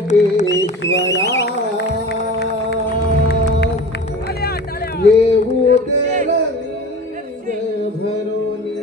त्र्यंबकेश्वरा येऊ दे रंग भरोनी.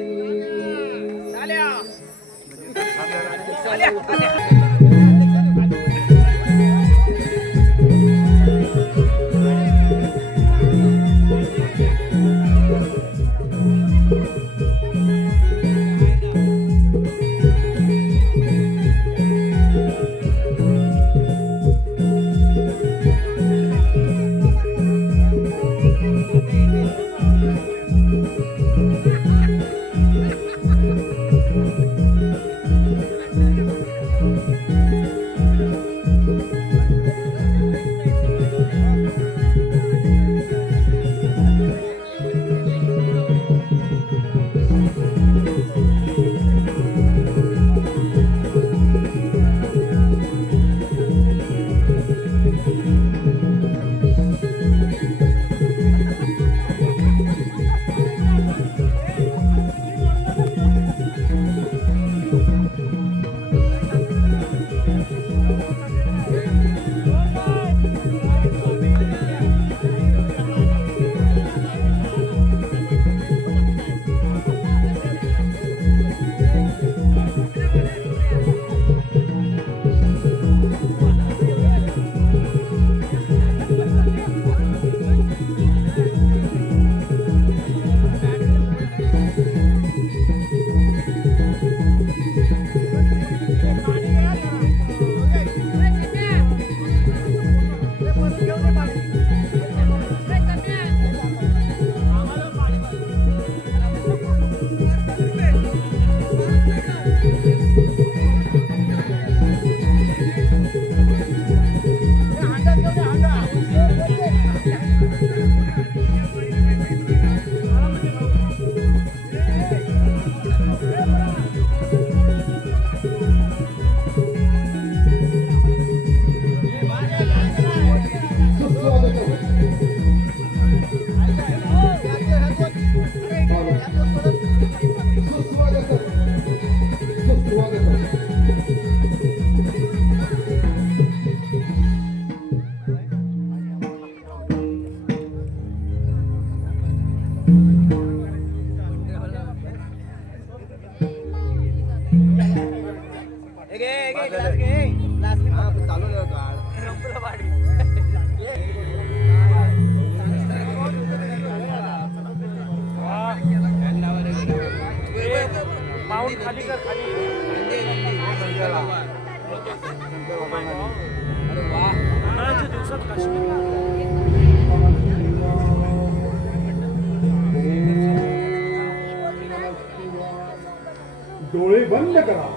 डोळे बंद करा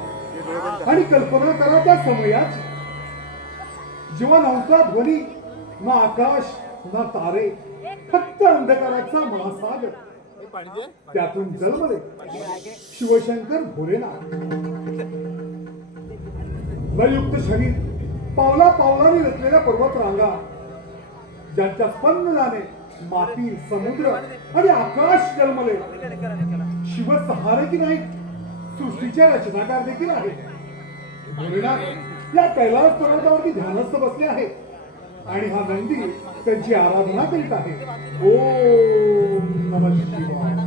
आणि कल्पना करा त्या समयाची, जेव्हा नव्हता ध्वनी, ना आकाश ना तारे, फक्त अंधकाराचा महासागर. त्यातून जन्मले शिवशंकर भोलेनाथ. लयुक्त शरीर, पावला पावलाने रचलेल्या पर्वत रांगा, ज्यांच्या स्पंदनाने माती, समुद्र आणि आकाश जन्मले. शिव सहारे की नाही, सृष्टीच्या रचनाकार देखील आहेत. भोलेनाथ या कैलास पर्वतावरती ध्यानस्थ बसले आहेत आणि हा नंदी त्यांची आराधना करीत आहे. ओम नमः शिवाय.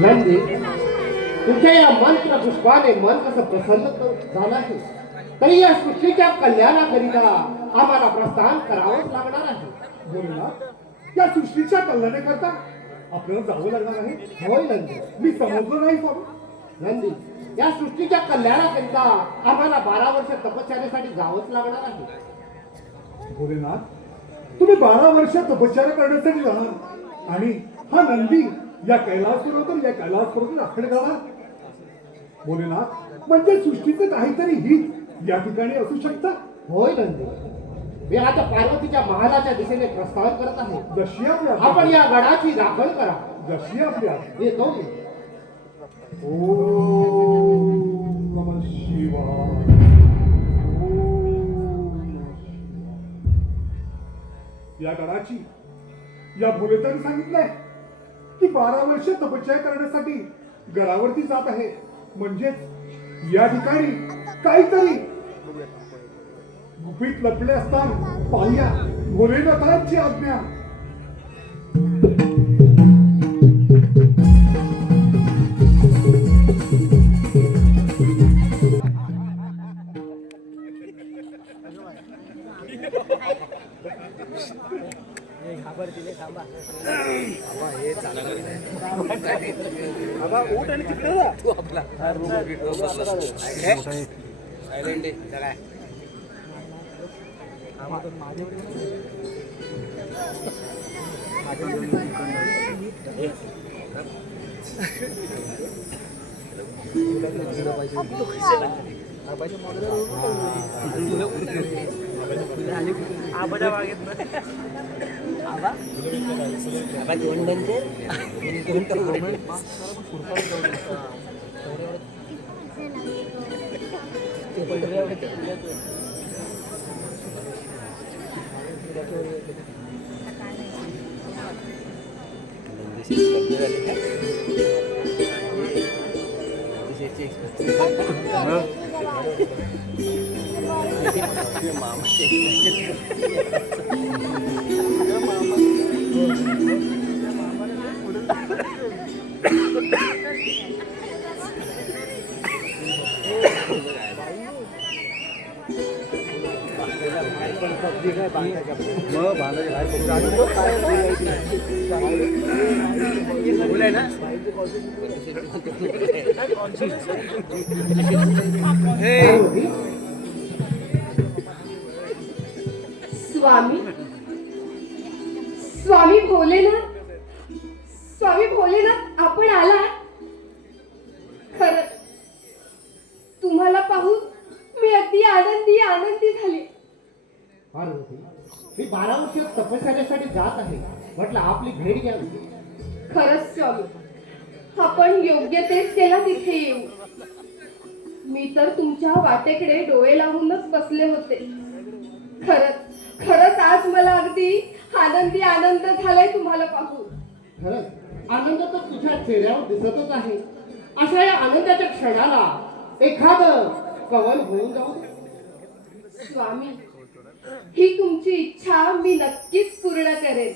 नंदी, तुमच्या या मंत्र पुष्पाने मन कसं प्रसन्न झालं आहे, तरी या सृष्टीच्या कल्याणाकरिता आम्हाला प्रस्थान करावंच लागणार आहे. भोलेनाथ, या सृष्टीच्या कल्याणाकरता आपल्याला जावं लागणार आहे. होय नंदी, मी समजलो नाही स्वामी. नंदी, या सृष्टीच्या कल्याणाकरिता आम्हाला 12 वर्ष तपश्चर्यासाठी जावंच लागणार आहे. भोलेनाथ, तुम्ही 12 वर्ष तपश्चर्या करण्यासाठी जाणार आणि हा नंदी या कैलास पर्वत राखण करणार. भोलेनाथ, म्हणजे सृष्टीचं काहीतरी हित या ठिकाणी असू शकतं. होय नंदी, मी आता पार्वतीच्या महालाच्या दिशेने प्रस्थान करत आहे. जशी आपल्या आपण या गडाची राखण करा. जशी आपल्या येतो मी. ओम नमः शिवाय. या गडाची या बुलेटाने सांगितलंय की 12 वर्ष तपश्चर्या करण्यासाठी गडावरती जात आहे. म्हणजेच या ठिकाणी काहीतरी गुपित लपले असताना पाहिया भोलेनाथांची आज्ञा. ऊट आणि तिकडे जा तू आपला स्वामी स्वामी भोलेनाथ, स्वामी भोलेनाथ आपण आला. खरं तुम्हाला पाहून मी अगदी आनंदी झाले. पार्वती, मी 12 वर्ष तपश्चर्यासाठी जात आहे. म्हटलं आपली भेट घ्यावी. खरंच स्वामी, आपण योग्य तेच केला तिथे येऊ. मी तर तुमच्या वाटेकडे डोळे लावूनच बसले होते. खरंच आज मला अगदी आनंद झालाय तुम्हाला पाहून. खरंच आनंद तर तुझ्या चेहऱ्यावर दिसतच आहे. अशा या आनंदाच्या क्षणाला एखादं कवल होऊन जाऊ दे. स्वामी, ही तुमची इच्छा मी नक्कीच पूर्ण करेन.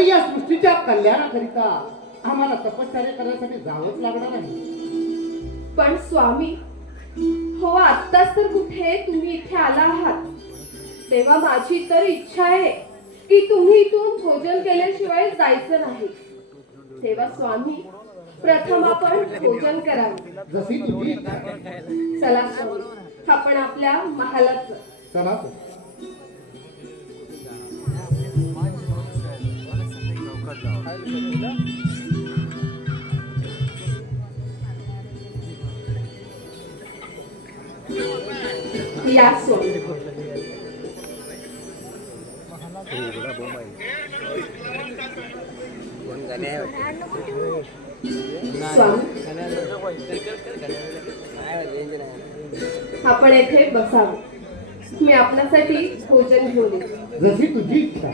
तरी या सृष्टीच्या कल्याणाकरिता आम्हाला तपश्चर्या करण्यासाठी जावंच लागणार आहे. पण स्वामी, हो आत्ताच तर कुठे तुम्ही इथे आला आहात, तेव्हा माझी तर इच्छा आहे की तुम्ही इथून भोजन केल्याशिवाय जायचं नाही. तेव्हा स्वामी, प्रथम आपण भोजन करावे. जशी तुझी इच्छा. चला स्वामी, आपण आपल्या महालात जाऊ. चला तर. या स्वामी. स्वामी, आपण येथे बसावे. मी आपल्यासाठी भोजन घेऊन येते. जशी तुझी इच्छा.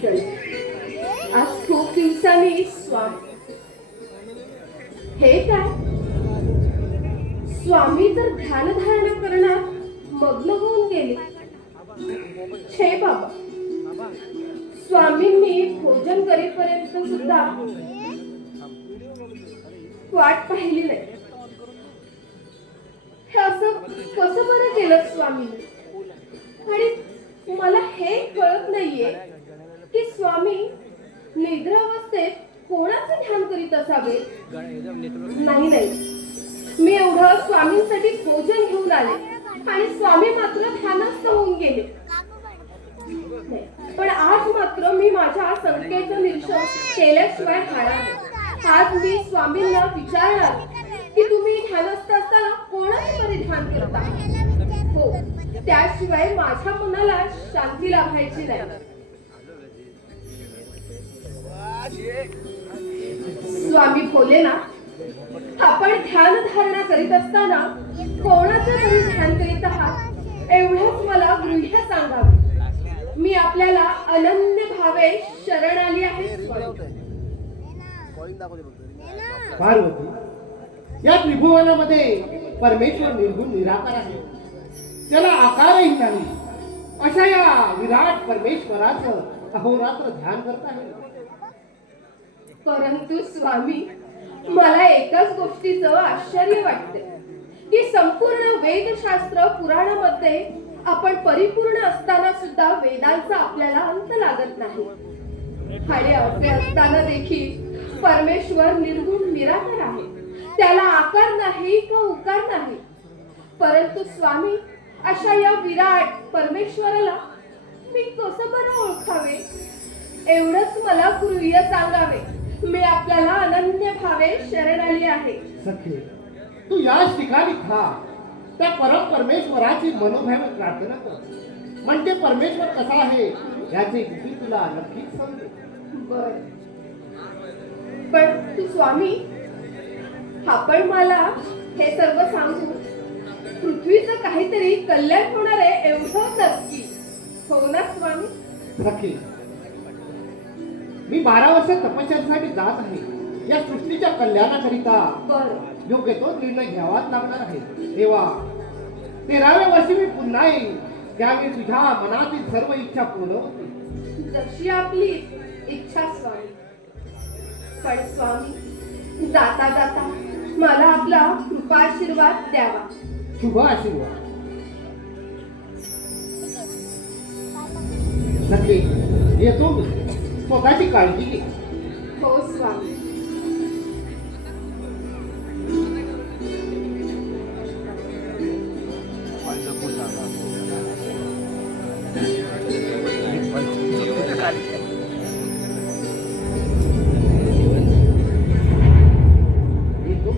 चल, आज खूप दिवसांनी स्वामी. हे काय, स्वामी तर ध्यानधारणा करण्यात मग्न होऊन गेले. छे बाबा, स्वामींनी भोजन करेपर्यंत सुद्धा वाट पाहिली नाही. हे असं कसं बरं केलं स्वामींनी? आणि मला हे कळत नाहीये की स्वामी निद्रावस्थेत कोणाचं ध्यान करीत असावे. नाही नाही, मी एवढं स्वामींसाठी भोजन घेऊन आले आणि स्वामी मात्र ध्यानस्थ होऊन गेले. नाही, पण आज मात्र मी माझ्या शंकेचं निरसन केल्याशिवाय राहणार नाही. आज मी स्वामींना विचारणार की तुम्ही ध्यानस्थ असताना कोणाचे बरे ध्यान करता. हो, त्याशिवाय माझ्या मनाला शांती लाभायची नाही. स्वामी भोलेनाथ, आपण ध्यान धारणा करीत असताना कोणाचे तरी ध्यान करीत आहात एवढंच मला गृह्य सांगावे. मी आपल्याला अनन्य भावे शरण आली आहे. पार्वती, या त्रिभुवनामध्ये परमेश्वर निर्गुण निराकार आहे. त्याला आकारही नाही. अशा या विराट परमेश्वराचं अहोरात्र ध्यान करत आहे. परंतु स्वामी, मला एकाच गोष्टीचं आश्चर्य वाटते की संपूर्ण वेदशास्त्र पुराणामध्ये आपण परिपूर्ण असताना सुद्धा वेदांचा आपल्याला अंत लागत नाही. आणि असे असताना देखील परमेश्वर निर्गुण निराकार आहे. त्याला आकार नाही का उकार नाही. परंतु स्वामी, अशा या विराट परमेश्वराला मी कसं बरं ओळखावे एवढंच मला गृह्य सांगावे. मी आपल्याला अनन्य भावे शरण आली आहे. सखे, तू याच ठिकाणी थांब. त्या परम परमेश्वराची मनोभावे प्रार्थना कर. म्हणजे परमेश्वर कसा आहे याची भीती तुला नक्कीच समजेल. बर, पण तू स्वामी, आपण मला हे सर्व सांगू पृथ्वीचं काहीतरी कल्याण होणार आहे एवढं नक्की, हो ना स्वामी? सखे, मी 12 वर्ष तपश्चर्यासाठी जात आहे. या सृष्टीच्या कल्याणाकरिता बर, योग्य तो निर्णय घ्यावाच लागणार आहे. तेव्हा 13व्या वर्षी मी पुन्हा येईल. त्यावेळी तुझ्या मनातील सर्व इच्छा पूर्ण होतील. जशी आपली इच्छा स्वामी. पण स्वामी, जाता जाता मला आपला कृपाशीर्वाद द्यावा. शुभ आशीर्वाद. नक्की येतो मी. स्वतःची काळजी घे. हो स्वामी. येतो.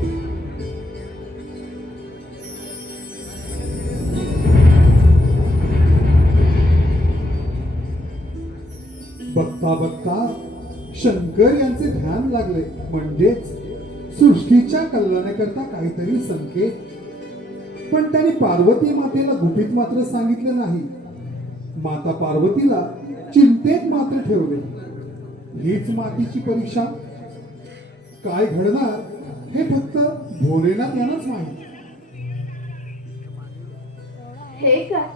बघता बघता शंकर यांचे ध्यान लागले, म्हणजेच सृष्टीच्या कल्याणाकरता काहीतरी संकेत. पण त्यांनी पार्वती मातेला गुपित मात्र सांगितले नाही. माता पार्वतीला चिंतेत मात्र ठेवले. हीच मातीची परीक्षा. काय घडणार हे फक्त भोलेनाथ यांनाच माहित. हे काय,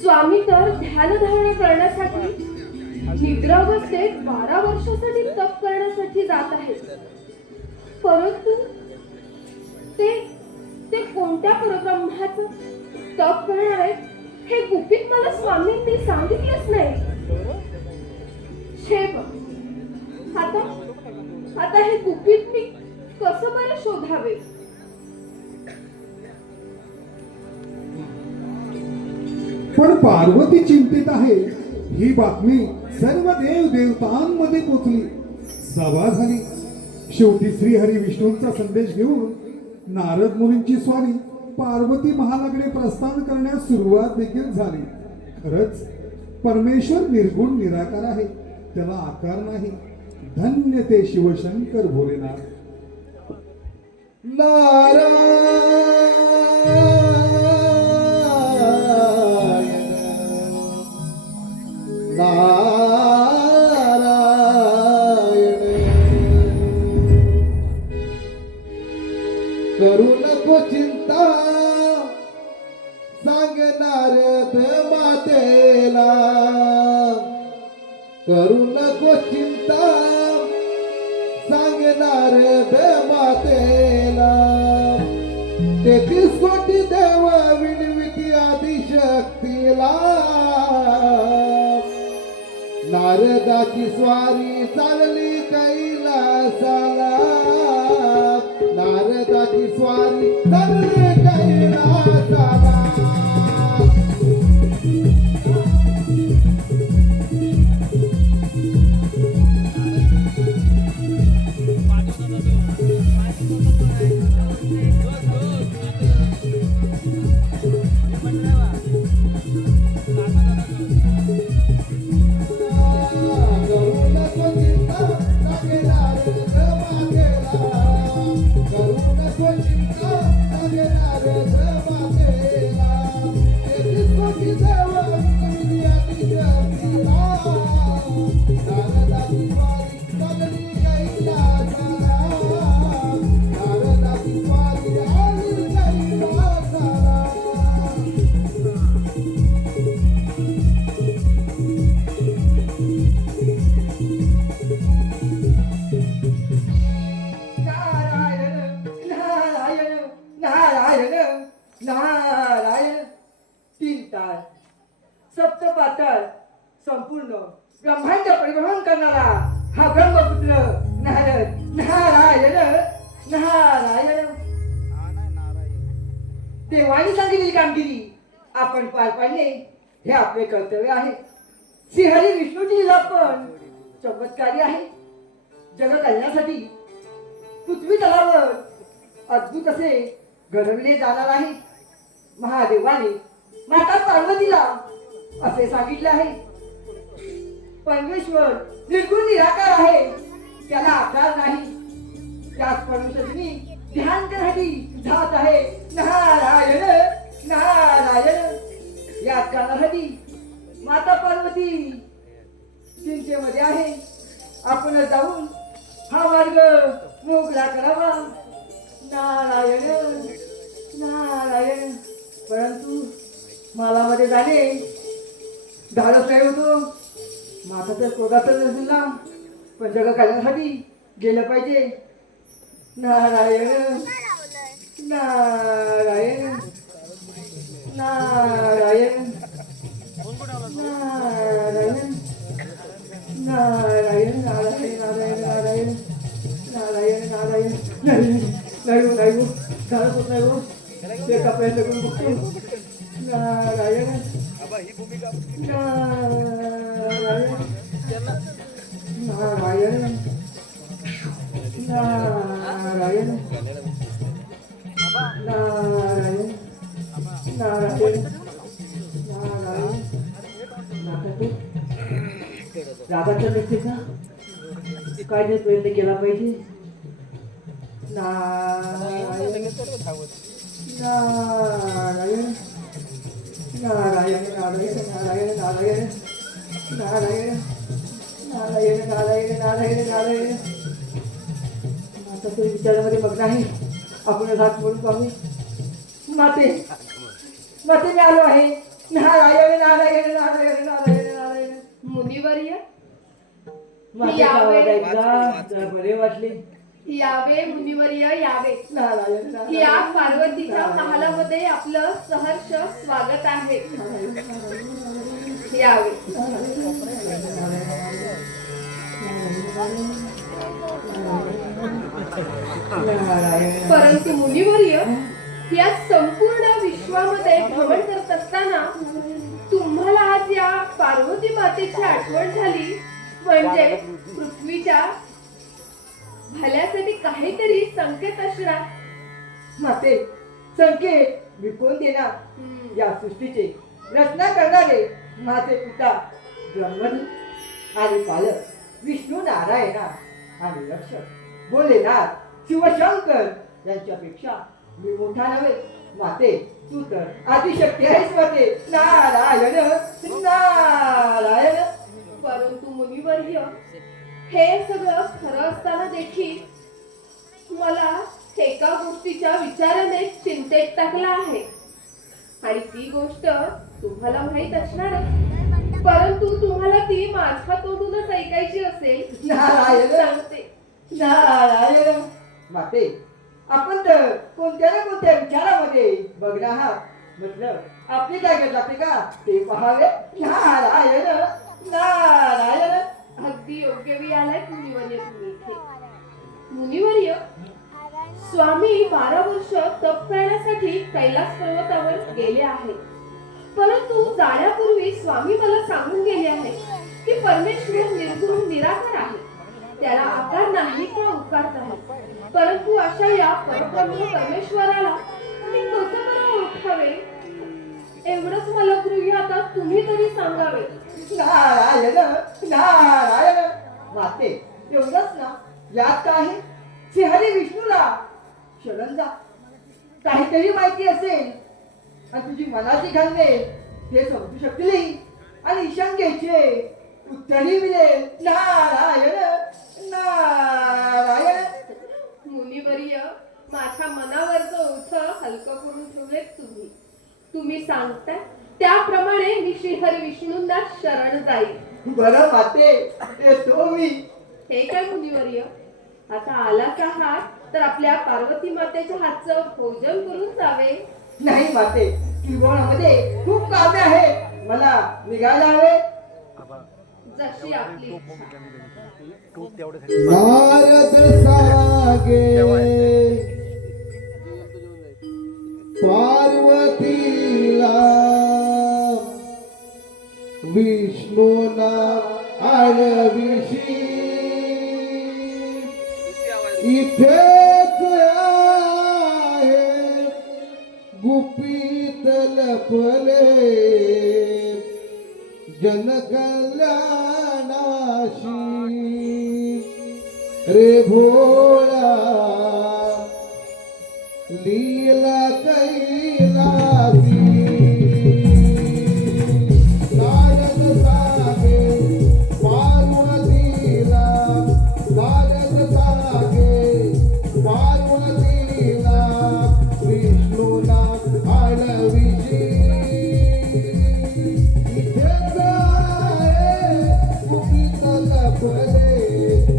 स्वामी तर ध्यानधारणा करण्यासाठी निद्रावस्थेत 12 वर्षासाठी तप करण्यासाठी जात आहेत. परंतु ते कोणत्या परब्रह्माचं तप करणार आहेत हे गुपित मला स्वामींनी सांगितलेच नाही. शेव, आता हे गुपित मी कसं बरं शोधावे? पण पार्वती चिंतित आहे ही बातमी सर्व देव देवतांमध्ये पोचली. सभा झाली. शेवटी श्रीहरी विष्णूंचा संदेश घेऊन नारद मुनींची स्वारी पार्वती महालाकडे प्रस्थान करण्यास सुरुवात देखील झाली. खरंच परमेश्वर निर्गुण निराकार आहे, त्याला आकार नाही. धन्य ते शिवशंकर भोलेनाथ. करू नको चिंता सांगणार मातेला, करू नको चिंता सांगणार मातेला. 33 कोटी देव विनविती आदिशक्तीला. नारदाची स्वारी चालली कैलासाला, नारदाची स्वारी चालली कैलासाला. सप्तपाताळ संपूर्ण ब्रह्मांड परिभ्रमण करणारा हा ब्रह्मपुत्र नारद. नारायण नारायण. देवाने सांगितलेली कामगिरी आपण पार पाडणे हे आपले कर्तव्य आहे. श्रीहरी विष्णूची लीला पण चमत्कारी आहे. जग कल्याणासाठी पृथ्वी तलावर अद्भुत असे घडविले जाणार आहे. महादेवाने माता पार्वतीला असे सांगितले आहे, परमेश्वर निर्गुण निराकार आहे, त्याला आकार नाही. त्याच परमेश्वरांनी ध्यान करण्यासाठी जात आहे. नारायण नारायण. या कारणासाठी माता पार्वती चिंतेमध्ये आहे. आपण जाऊन हा मार्ग मोकळा करावा. नारायण नारायण. परंतु मला मध्ये जाणे धाडस नाही होतो. माझा तर क्रोधातच नसेल ना, पण जग कल्याणासाठी गेलं पाहिजे. नारायण नारायण नारायण नारायण नारायण नारायण नारायण नारायण नारायण नारायण. नाही नाही धाडस होत नाही हो. एका प्रयत्न करून बघतो. नारायण नारायण नारायण नारायण नारायण नारायण नारायण. राधाच्या व्यक्तीचा काढण्याचा प्रयत्न केला पाहिजे. नारायण नारायण नारायण नारायण नारायण नारायण नारायण नारायण नारायण नारायण नारायण. आता तरी विचारामध्ये मग्न आहे. आपण हात म्हणून पाहू. माते माते मी आलो आहे. नारायण नारायण नारायण नारायण नारायण. मुनिवर्य मातेचा यावे. आवाज ऐकला जरा बरे वाटले. यावे मुनिवर्य यावे. नारायण नारायण. या पार्वतीच्या महालामध्ये आपलं सहर्ष स्वागत आहे. यावे. परंतु मुनिवर्य या संपूर्ण विश्वामध्ये भ्रमण करत असताना तुम्हाला आज या पार्वती मातेची आठवण झाली म्हणजे पृथ्वीच्या भल्यासाठी काहीतरी संकेत असणार. माते संकेत मी कोण देणार. या सृष्टीचे रचना करणारे माझे पिता ब्रह्मनी आणि पालक विष्णू नारायणा आणि रक्षक भोलेनाथ शिवशंकर यांच्यापेक्षा मी मोठा नव्हे. माते तू तर आदिशक्ती आहेस. माते नारायण नारायण. परंतु मुनिवर्य हे सगळं खरं असताना देखील मला एका गोष्टीच्या विचाराने चिंतेत टाकला आहे आणि ती गोष्ट तुम्हाला माहित असणारच, परंतु तुम्हाला ती माझ्या तोंडूनच ऐकायची असेल. नारायण सांगते. नारायण. माते आपण तर कोणत्या ना कोणत्या विचारामध्ये बघणार आहात. म्हटलं आपली काय जाते का ते पहावे. नारायण नारायण. अगदी योग्य वेळी आलाय मुनिवर्य तुम्ही इथे. मुनिवर्य स्वामी 12 वर्ष तप करण्यासाठी कैलास पर्वतावर गेले आहेत, परंतु जाण्यापूर्वी स्वामी मला सांगून गेले आहेत की परमेश्वर निर्गुण निराकार आहे. त्याला आकार नाही किंवा उकारत आहे. परंतु अशा या परब्रह्म परमेश्वराला मी कसं बरं ओळखावे एवढंच मला गृही आता तुम्ही तरी सांगावे. नारायण नारायण. माते एवढंच ना. यात काय श्रीहरी विष्णूला शरण जा. काहीतरी माहिती असेल आणि तुझी मनाची घालणे ते समजू शकतील आणि शंकेचे उत्तरही मिळेल. नारायण नारायण. मुनिवर्य माझ्या मनावरचं ओझं हलकं करून ठेवलेत तुम्ही. तुम्ही सांगताय त्याप्रमाणे मी श्रीहरी विष्णूंना शरण जाईल. बरं माते येतो मी. हे काय मुनिवर्य आता आलाच आहात तर आपल्या पार्वती मातेच्या हातचं भोजन करून जावे. नाही माते त्रिभुवनामध्ये खूप कामे आहे. मला निघायला हवे. जशी आपली इच्छा. नारद सागे पार्वतीला विष्णूना आळविशी इथेच आहे गुपित लपले जनकल्याणाशी रे भोळा लीला कैलासी नारद सागे पार्वतीला नारद सागे पार्वतीला विष्णूला आळविशी इथेच आहे गुपित लपले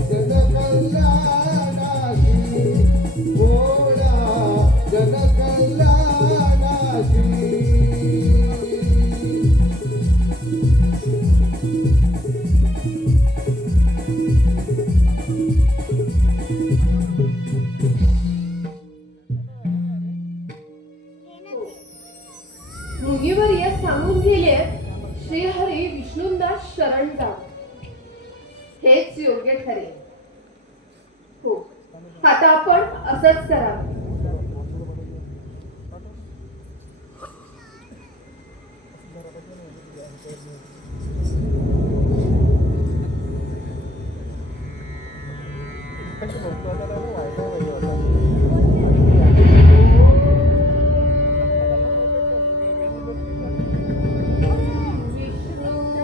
जनकल्याणाशी भोळा जनकल्याणाशी. मुनिवर्य सांगून गेले श्रीहरी विष्णूंना शरण जा. हेच योग्य ठरेल. हो आता आपण असंच करावं. विष्णुवाय नमः. विष्णुवाय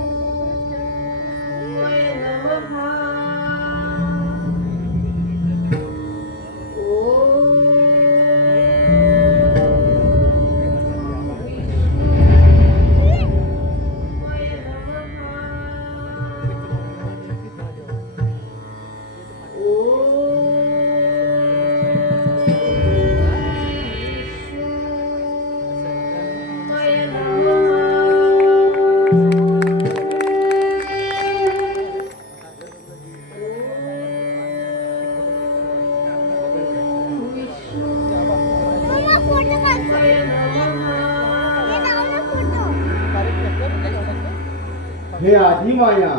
हे आदिमाया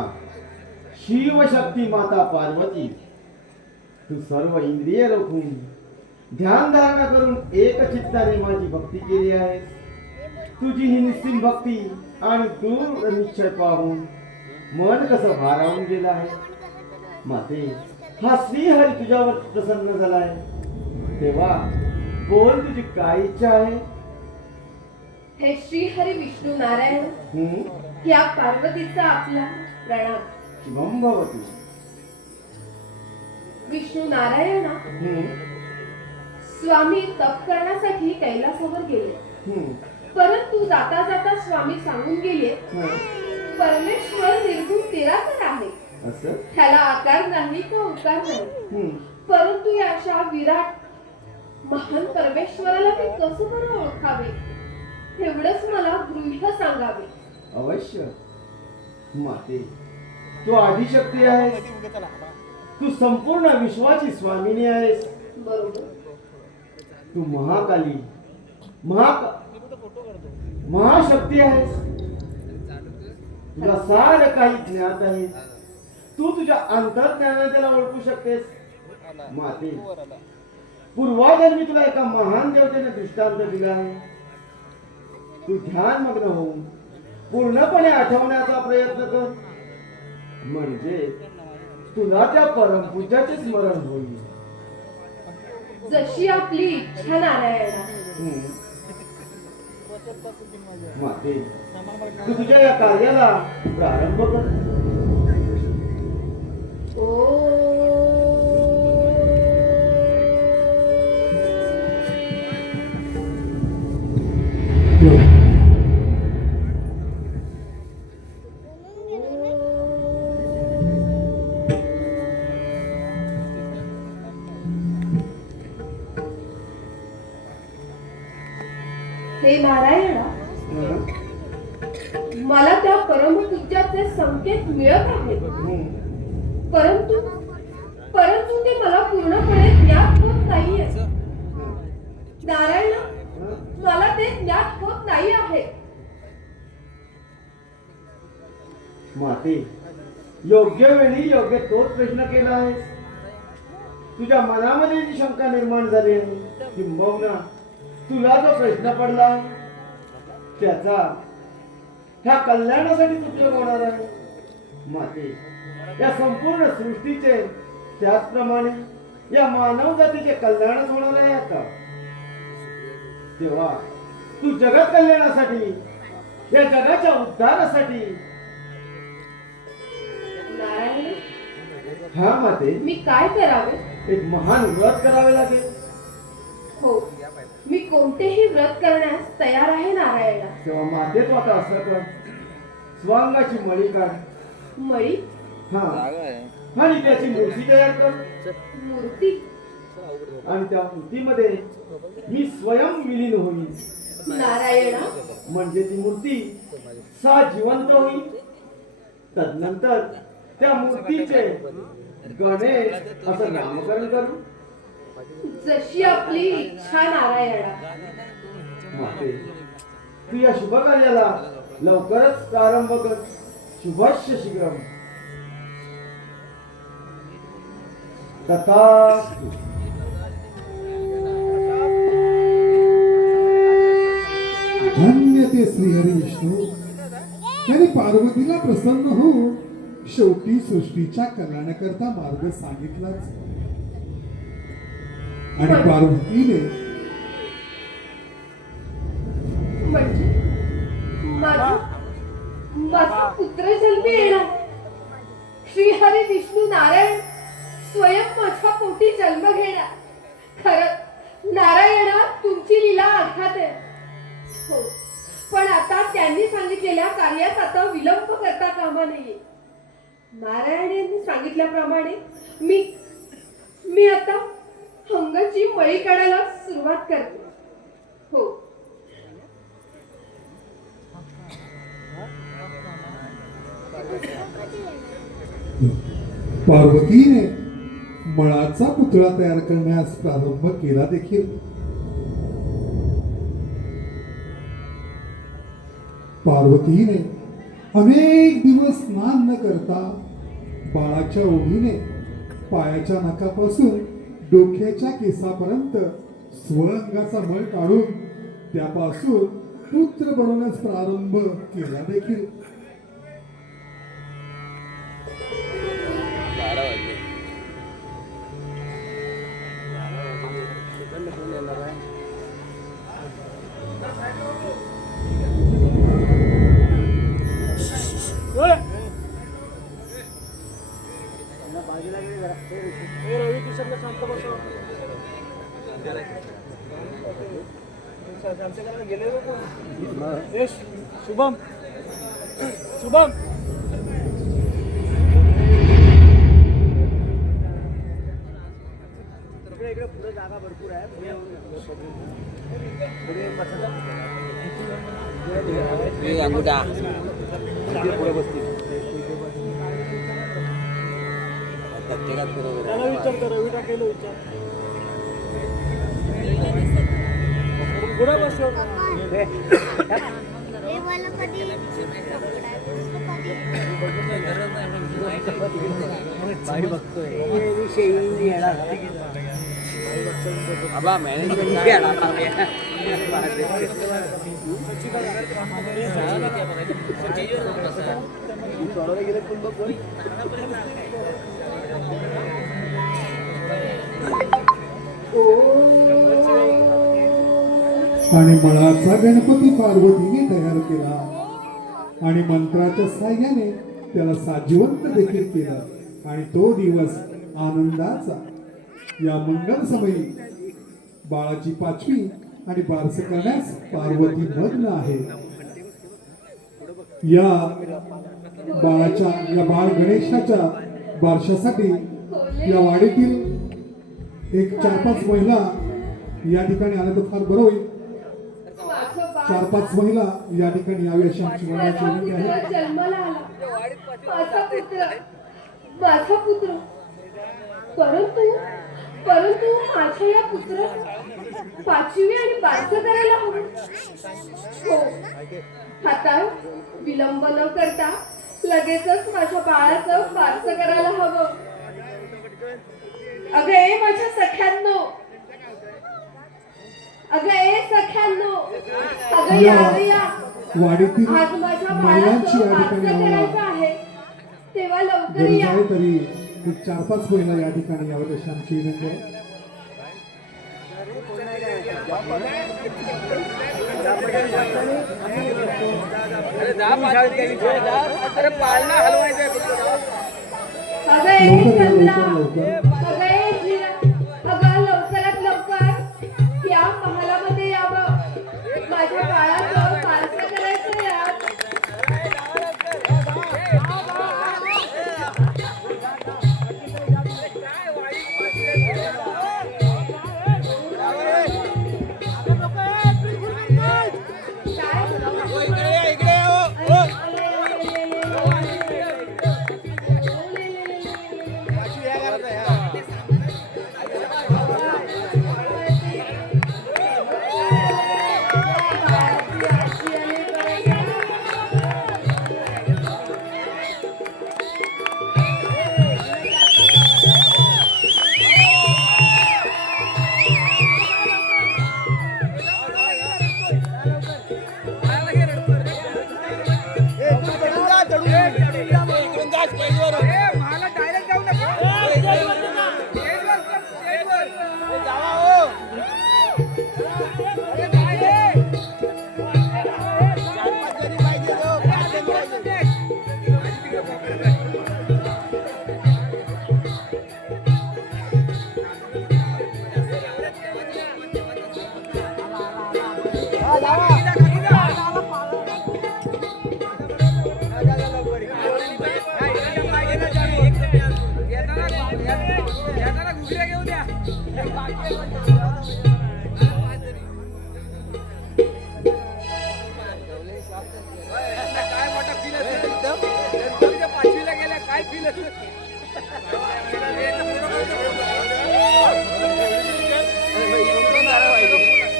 शिवशक्ती माता पार्वती, तू सर्व इंद्रिय रोखून ध्यान धारणा करून एक चित्ताने माझी भक्ती केली आहे. तुझी ही निस्सीम भक्ती आणि दूर निश्चय पाहून मन कसं भारावून गेलं आहे. माते, हा श्रीहरी तुझ्यावर प्रसन्न झालाय, तेव्हा बोल, तुझी काय इच्छा आहे? हे श्रीहरी विष्णू नारायण, हम्म, या पार्वतीचा आपला प्रणाम. शिवम भवती. विष्णू नारायणा, हम्म, स्वामी तप करण्यासाठी कैलासावर गेले, हम्म, परंतु जाता जाता स्वामी सांगून गेले, हम्म. परमेश्वर निर्गुण निराकार आहे. असं? त्याला आकार नाही का उकार नाही. हम्म. परंतु या अशा विराट महान परमेश्वराला मी कसं बरं ओळखावे, एवढंच मला गृह्य सांगावे. अवश्य माते, तू आदिशक्ती आहेस, तू संपूर्ण विश्वाची स्वामिनी आहेस, बरोबर. तू महाकाली महाशक्ती आहेस. तुला सारं काही ज्ञात आहे. तू तुझ्या अंतर्ज्ञानाने त्याला ओळखू शकतेस. माते, पूर्वाजन्मी तुला एका महान देवतेने दृष्टांत दिला आहे. तू ध्यान मग्न होऊन पूर्णपणे आठवण्याचा प्रयत्न कर, म्हणजे तुला त्या परमपूज्याचे स्मरण होईल. जशी आपली इच्छा नारायणा. माते, तू तुझ्या या कार्याला प्रारंभ कर. हे नारायणा, मला त्या परमपूज्याचे संकेत मिळत आहेत, परंतु परंतु ते मला पूर्णपणे ज्ञात होत नाहीये. नारायण, मला ते ज्ञात होत नाही आहे. माते, योग्य वेळी योग्य तोच प्रश्न केला आहेस. तुझ्या मनामध्ये जी शंका निर्माण झाली आहे, किंबहुना तुला जो प्रश्न पडला त्याचा ह्या कल्याणासाठी उपयोग होणार आहे. माते, या संपूर्ण सृष्टीचे त्याचप्रमाणे या मानव जातीचे कल्याणच होणार आहे. आता तेव्हा तू जगत कल्याणासाठी, या जगाच्या उद्धारासाठी. नारायण, हा माते, मी काय करावे? एक महान व्रत करावे लागेल. हो, मी कोणतेही व्रत करण्यास तयार आहे नारायणा. तेव्हा माते, तू आता असं कर, स्वांगाची मळी काढ. मळी? हा, आणि त्याची मूर्ती तयार कर. मूर्ती? आणि त्या मूर्तीमध्ये मी स्वयं विलीन होईल. नारायणा, म्हणजे ती मूर्ती जिवंत होईल. तदनंतर त्या मूर्तीचे गणेश असं नामकरण करू. जशी आपली इच्छा नारायणा. माते, तू या शुभ कार्याला लवकरच प्रारंभ कर. शुभस्य शीघ्रम. तथास्तु. धन्य ते श्रीहरी विष्णू यांनी पार्वतीला प्रसन्न होऊन शेवटी सृष्टीच्या कल्याणाकरता मार्ग सांगितलाच. आणि पार्वतीने म्हणजे माझा पुत्र जन्मी येणार. श्रीहरी विष्णू नारायण स्वयं माझ्या पोटी जन्म घेणार. खरं नारायणा, तुमची लीला आघात आहे. हो, पण आता त्यांनी सांगितलेल्या कार्यात आता विलंब करता कामा नाहीये. नारायणांनी सांगितल्याप्रमाणे मी आता हंगाची मळी काढायला सुरुवात करते. हो, पार्वतीने मळाचा पुतळा तयार करण्यास प्रारंभ केला देखील. पार्वतीने अनेक दिवस स्नान न करता बाळाच्या ओढीने पायाच्या नखापासून डोक्याच्या केसापर्यंत स्वअंगाचा मळ काढून त्यापासून पुत्र बनवण्यास प्रारंभ केला देखील. शुभम शुभम इकडे पुढे जागा भरपूर आहे. पुढे बसतील. त्याला विचार कर, रवी टाकेलो विचार. पुढे बसव. आबा मॅनेजमेंट गेले पण बघ कोणी. आणि मळाचा गणपती पार्वतीने तयार केला आणि मंत्राच्या साह्याने त्याला साजिवंत देखील केलं. आणि तो दिवस आनंदाचा. या मंगल समयी बाळाची 5वी आणि बारस करण्यास पार्वती मग्न आहे. या बाळ गणेशाच्या बारशासाठी या वाडीतील एक 4-5 महिला या ठिकाणी आल्या तर फार बरं होईल. 4-5 महिला या ठिकाणी यावी अशी आमची मनाची विनंती आहे. जन्माला आला माझा पुत्र. परंतु माझ्या या पुत्र 5वी आणि बारसं करायला हवं. हो, आता विलंब न करता लगेचच माझ्या बाळाचं बारसं करायला हवं. अगं ए माझ्या सख्यांनो, अगं या वाडीतील आज माझ्या महिलांची बाळाचं या बारसं ठिकाणी करायचं आहे, तेव्हा लवकर गरज या. आहे तरी एक 4-5 महिला या ठिकाणी यावं अशी आमची विनंती आहे. अरे पाळणा हलवायचा. अगं ए चंद्रा, अगं ए हिरा, अगं लवकरात लवकर या महालामध्ये यावं. माझ्या बाळाचं बारसं करायचं यार. इकडे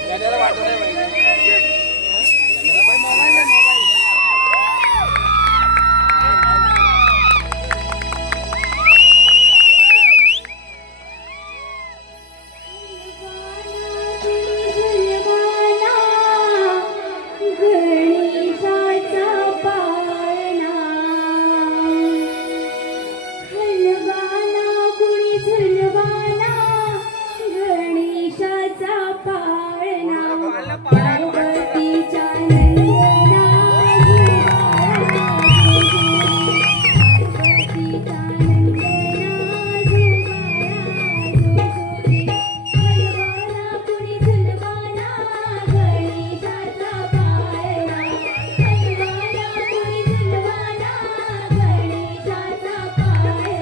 गाड्याला वाटत नाही पाहिजे. गणेशाचा पाळणा हलवाना कुणी झुलवाना गणेशाचा पाळणा पार्वतीच्या नंदना पार्वतीच्या नंदना हलवाना कुणी झुलवाना गणेशाचा पाळणा हलवाना कुणी झुलवाना गणेशाचा पाळणा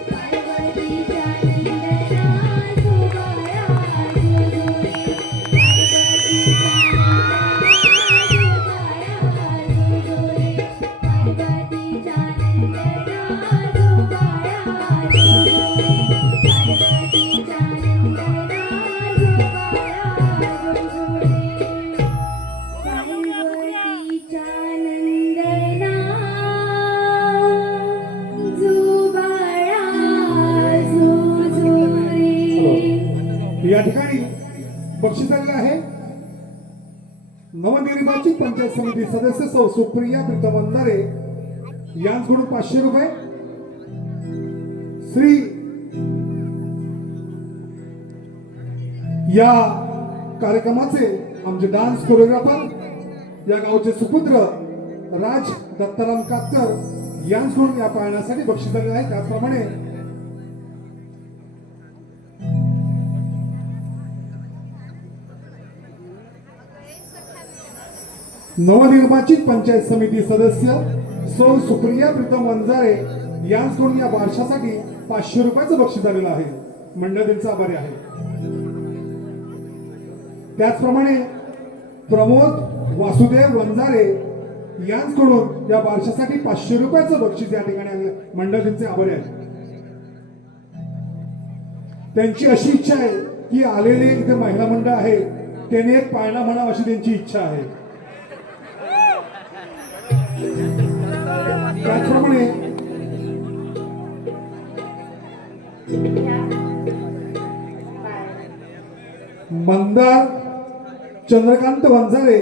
पार्वतीच्या नंदना या ठिकाणी बक्षीस आलेलं आहे नवनिर्वाचित पंचायत समिती सदस्य सौ सुप्रिया प्रीतम वंजारे यांच्याकडून 500 रुपये, श्री या कार्यक्रमाचे आमचे डान्स कोरिओग्राफर या गावचे सुपुत्र राज दत्ताराम कातकर यांच्याकडून या पाळण्यासाठी बक्षीस आलेलं आहे. त्याचप्रमाणे नवनिर्वाचित पंचायत समिती सदस्य सौ सुप्रिया प्रीतम वंजारे यांच्याकडून या बारशासाठी 500 रुपयाचं बक्षीस आलेलं आहे. मंडळ त्यांचा आभारी आहे. त्याचप्रमाणे प्रमोद वासुदेव वंजारे यांच्याकडून या बारशासाठी 500 रुपयाचं बक्षीस या ठिकाणी आले. मंडळ त्यांचे आभारी आहे. त्यांची अशी इच्छा आहे की आलेले इथे महिला मंडळ आहे त्याने एक पाळणा म्हणावा अशी त्यांची इच्छा आहे. त्याचप्रमाणे मंदार चंद्रकांत वंजारे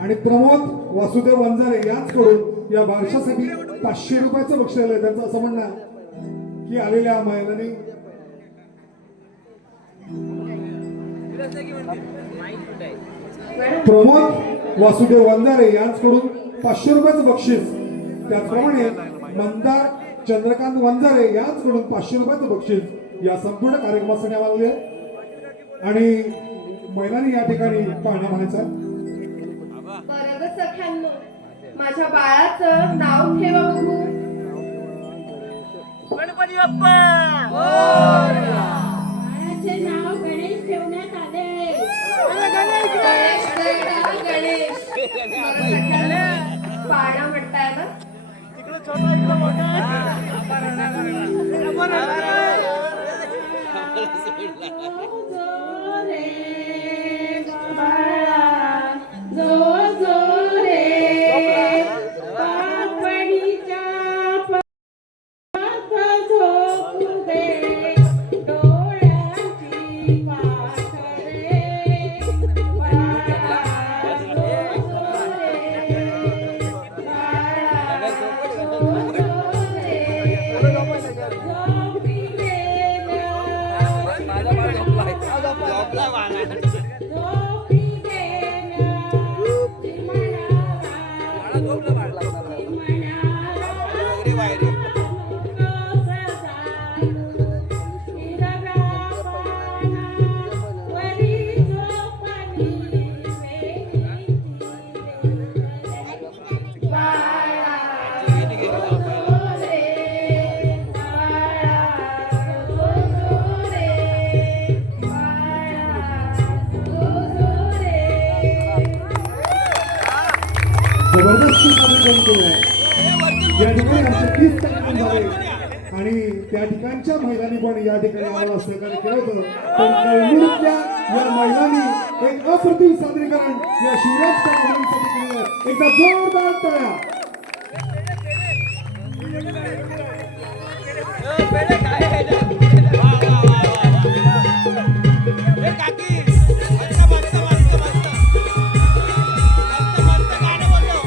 आणि प्रमोद वासुदेव वंजारे यांच्याकडून या बारशासाठी 500 रुपयाचं बक्षीस आलंय. त्यांचं असं म्हणणं आहे की आलेल्या महिलांनी मॅडम प्रमोद वासुदेव वंजारे यांच्याकडून 500 रुपयाचं बक्षीस, त्याचप्रमाणे मंदार चंद्रकांत वंजारे यांच्याकडून 500 रुपयाचं बक्षीस या संपूर्ण कार्यक्रमासाठी आम्हाला आहे. आणि महिलांनी या ठिकाणी पाहण्या म्हणायचा. बरं ग सख्यांनो, माझ्या बाळाचं नाव ठेवा बघू. गणपती बाप्पा बाळाचे नाव गणेश ठेवण्यात आले. गणेश बेटा, गणेश. बरं सख्यांनो, पाळणा म्हणताय ना? तिकडे छोटा इकडे मोठा. जो रे बाळा, जो रे पापणीच्या पात झोपू दे, डोळ्यांची पाठ रे बाळा, जो रे बाळा, झोपी गेल्या, झोपला वाला. झोपी गेल्या, चिमणारा, चिमणारा, वगैरे बाहेर ये. जबरदस्त कार्यक्रम केलाय. या ठिकाणी आमचे 30 कार्यक्रम झाले आणि त्या ठिकाणच्या महिलांनी पण या ठिकाणी आम्हाला सहकार्य केलं होतं. पण कळमुरुतल्या या महिलांनी एक अप्रतिम सादरीकरण या शिवराज कार्यक्रमासाठी केलं. एकदा जोरदार टाळ्या. पेढे काय आहे? वा, वा, वा, वा, वा. ए, काकी, मस्त, मस्त, मस्त, मस्त. मस्त, मस्त गाणं बोललो.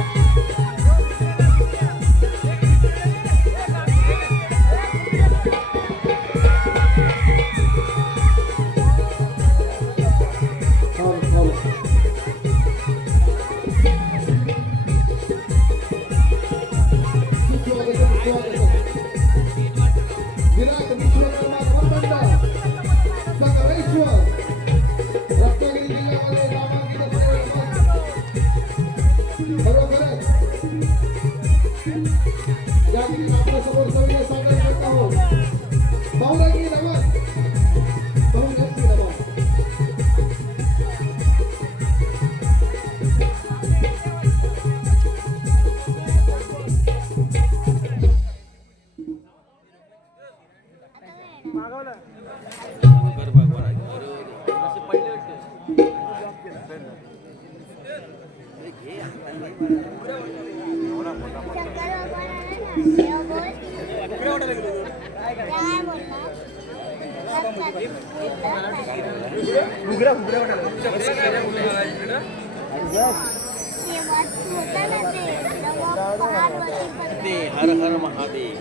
ते हर हर महादेव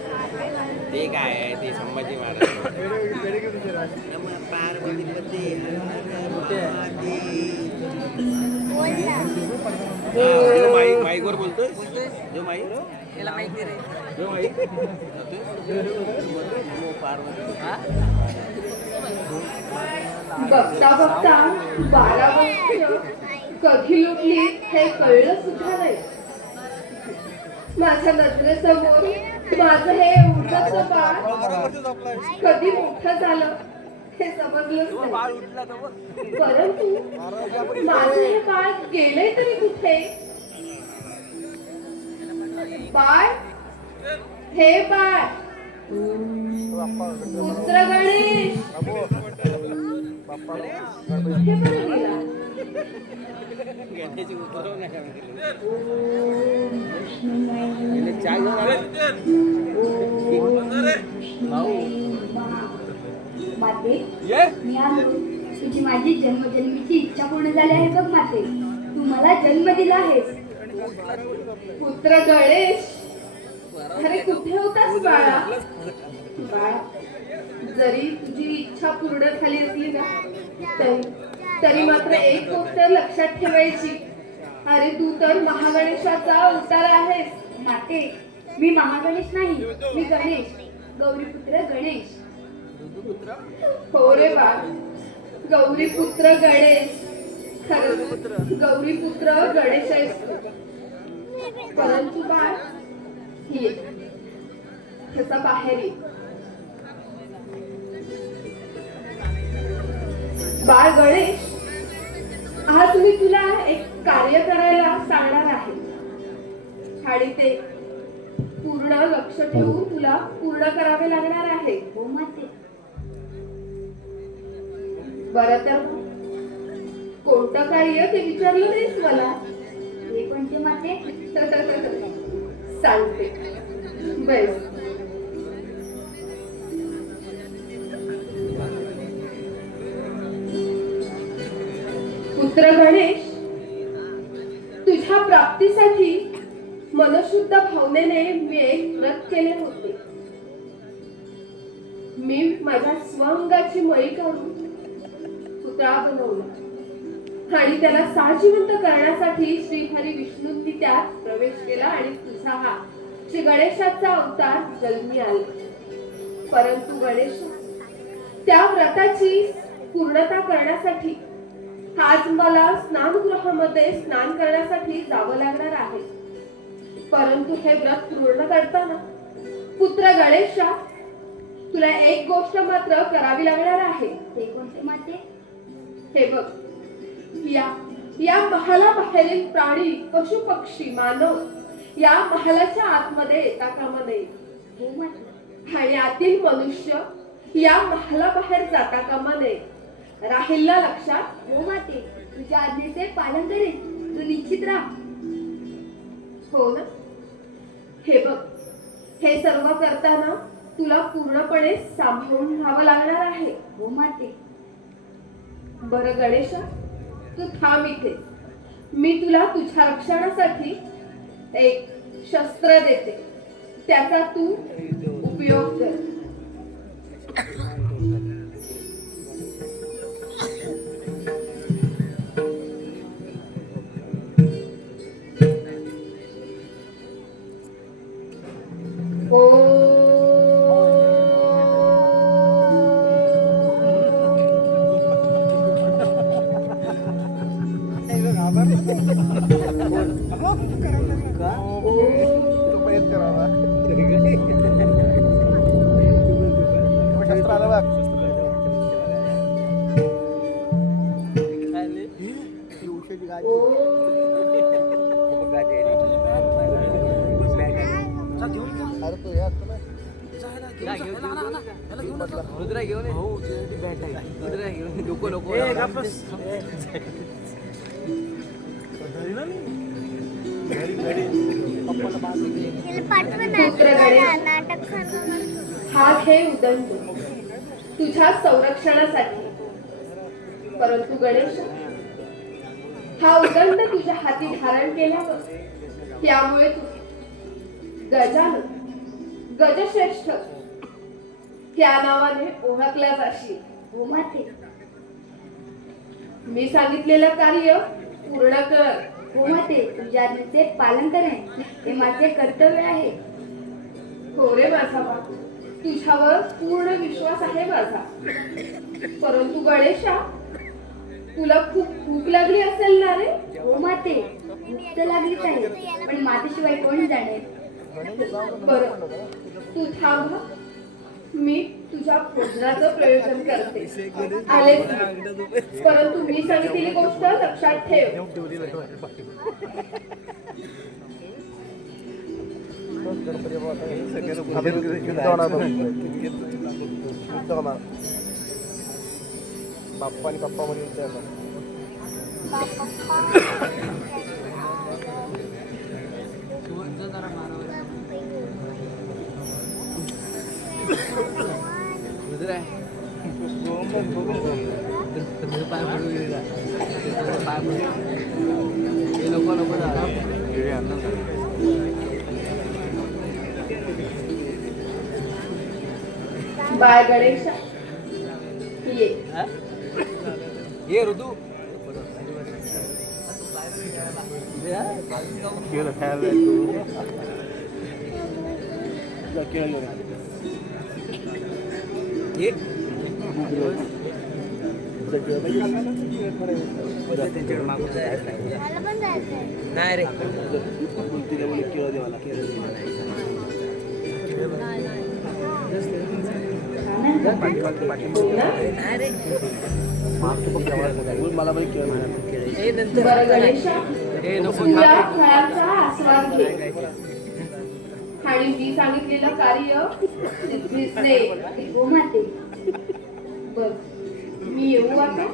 ते काय आहे ते संभाजी महाराज नम पार्वती पती हर हर महादेव. जो माईक वर बोलतोय जो माईक त्याला माहिती रे जो माईक पार्वती बघता बघता 12 वर्ष कधी लुटली हे कळलं सुद्धा नाही. माझ्या नजरेसमोर माझं हे उंचच बाळ कधी मोठं झालं हे समजलंच नाही. परंतु माझं हे बाळ गेले तरी कुठे? बाळ, हे बाळ, पुत्र गणेश हे बरं गेला. गणेश उतरव नाही माते, मी आलो. तुझी माझी जन्मजन्मीची इच्छा पूर्ण झाली आहे बघ माते. तू मला जन्म दिला आहेस. पुत्र गणेश, अरे कुठे होतास बाळा? बाळा, जरी तुझी इच्छा पूर्ण झाली असली ना तरी तरी मात्र एक गोष्ट लक्षात ठेवायची. अरे तू तर महागणेशाचा अवतार आहेस. माते, मी महागणेश नाही, मी गणेश, गौरीपुत्र गणेश. हो रे बा, गौरीपुत्र गणेश. खरंच गौरीपुत्र गणेश आहेस तू. परंतु बाळ ये, त्याचा बाहेर ये. बाळ गणेश, आज मी तुला एक कार्य करायला सांगणार आहे आणि ते पूर्ण लक्ष ठेवून तुला पूर्ण करावे लागणार आहे. हो माते. बरं तर कोणतं कार्य ते विचारलं नाहीस मला. हे कोणते माते? सांगते. बस. पुत्र गणेश, तुझ्या प्राप्तीसाठी मनशुद्ध भावनेने मी एक व्रत केले होते. मी माझ्या स्वअंगाची मळी काढून पुतळा बनवला आणि त्याला साजिवंत करण्यासाठी श्रीहरी विष्णूंनी त्यात प्रवेश केला आणि तुझा हा श्री गणेशाचा अवतार जन्मी आला. परंतु गणेश, त्या व्रताची पूर्णता करण्यासाठी आज मला स्नानगृहामध्ये स्नान करण्यासाठी जावं लागणार आहे. परंतु हे व्रत पूर्ण करताना पुत्र गणेशा, तुला एक गोष्ट मात्र करावी लागणार आहे. ते कोणते माते? हे बघ, या महालाबाहेरील प्राणी, पशु पक्षी, मानव या महालाच्या आतमध्ये येता कामा नये. हो माते. आणि आतील मनुष्य या महालाबाहेर जाता कामा नये. राहिला लक्षात? हो माते, तुझ्या आज्ञेचे पालन करेन. तू निश्चित राहा. हो ना? हे बघ, हे सर्व करताना तुला पूर्णपणे सांभाळून राहावं लागणार आहे. हो माते. बरं गणेशा, तू थांब इथे. मी तुला तुझ्या रक्षणासाठी एक शस्त्र देते, त्याचा तू उपयोग कर. हा खेळ उदंड तुझ्या संरक्षणासाठी. परंतु गणेश, हा उदंड तुझ्या हाती धारण केल्यावर त्यामुळे तू गजानन, गजश्रेष्ठ त्या नावाने ओळखल्या जाशील. हो माते. मी सांगितलेलं कार्य पूर्ण कर. हो माते, तुझ्या आज्ञेचे पालन करेन. हे माझे कर्तव्य आहे. हो रे माझा बाबू, तुझ्यावर पूर्ण विश्वास आहे माझा. परंतु गणेशा, तुला खूप भूक लागली असेल ना रे? हो माते, भूक तर लागलीच आहे, पण माझ्याशिवाय कोण जाणे. बरं, तू थांब. मी तुझ्या भोजनाचं प्रयोजन करते. आले, परंतु मी सांगितलेली गोष्ट लक्षात ठेव. बाप्पा आणि पप्पा मध्ये बाय गणेश, ये. ये ऋतू केळं खायला नाही रे केळं देवाला मला पण केळं बरं गणेशा, तुझ्या फळाचा आस्वाद घे आणि मी सांगितलेलं कार्य सिद्धीस दे. हो माते. बर, मी येऊ आता.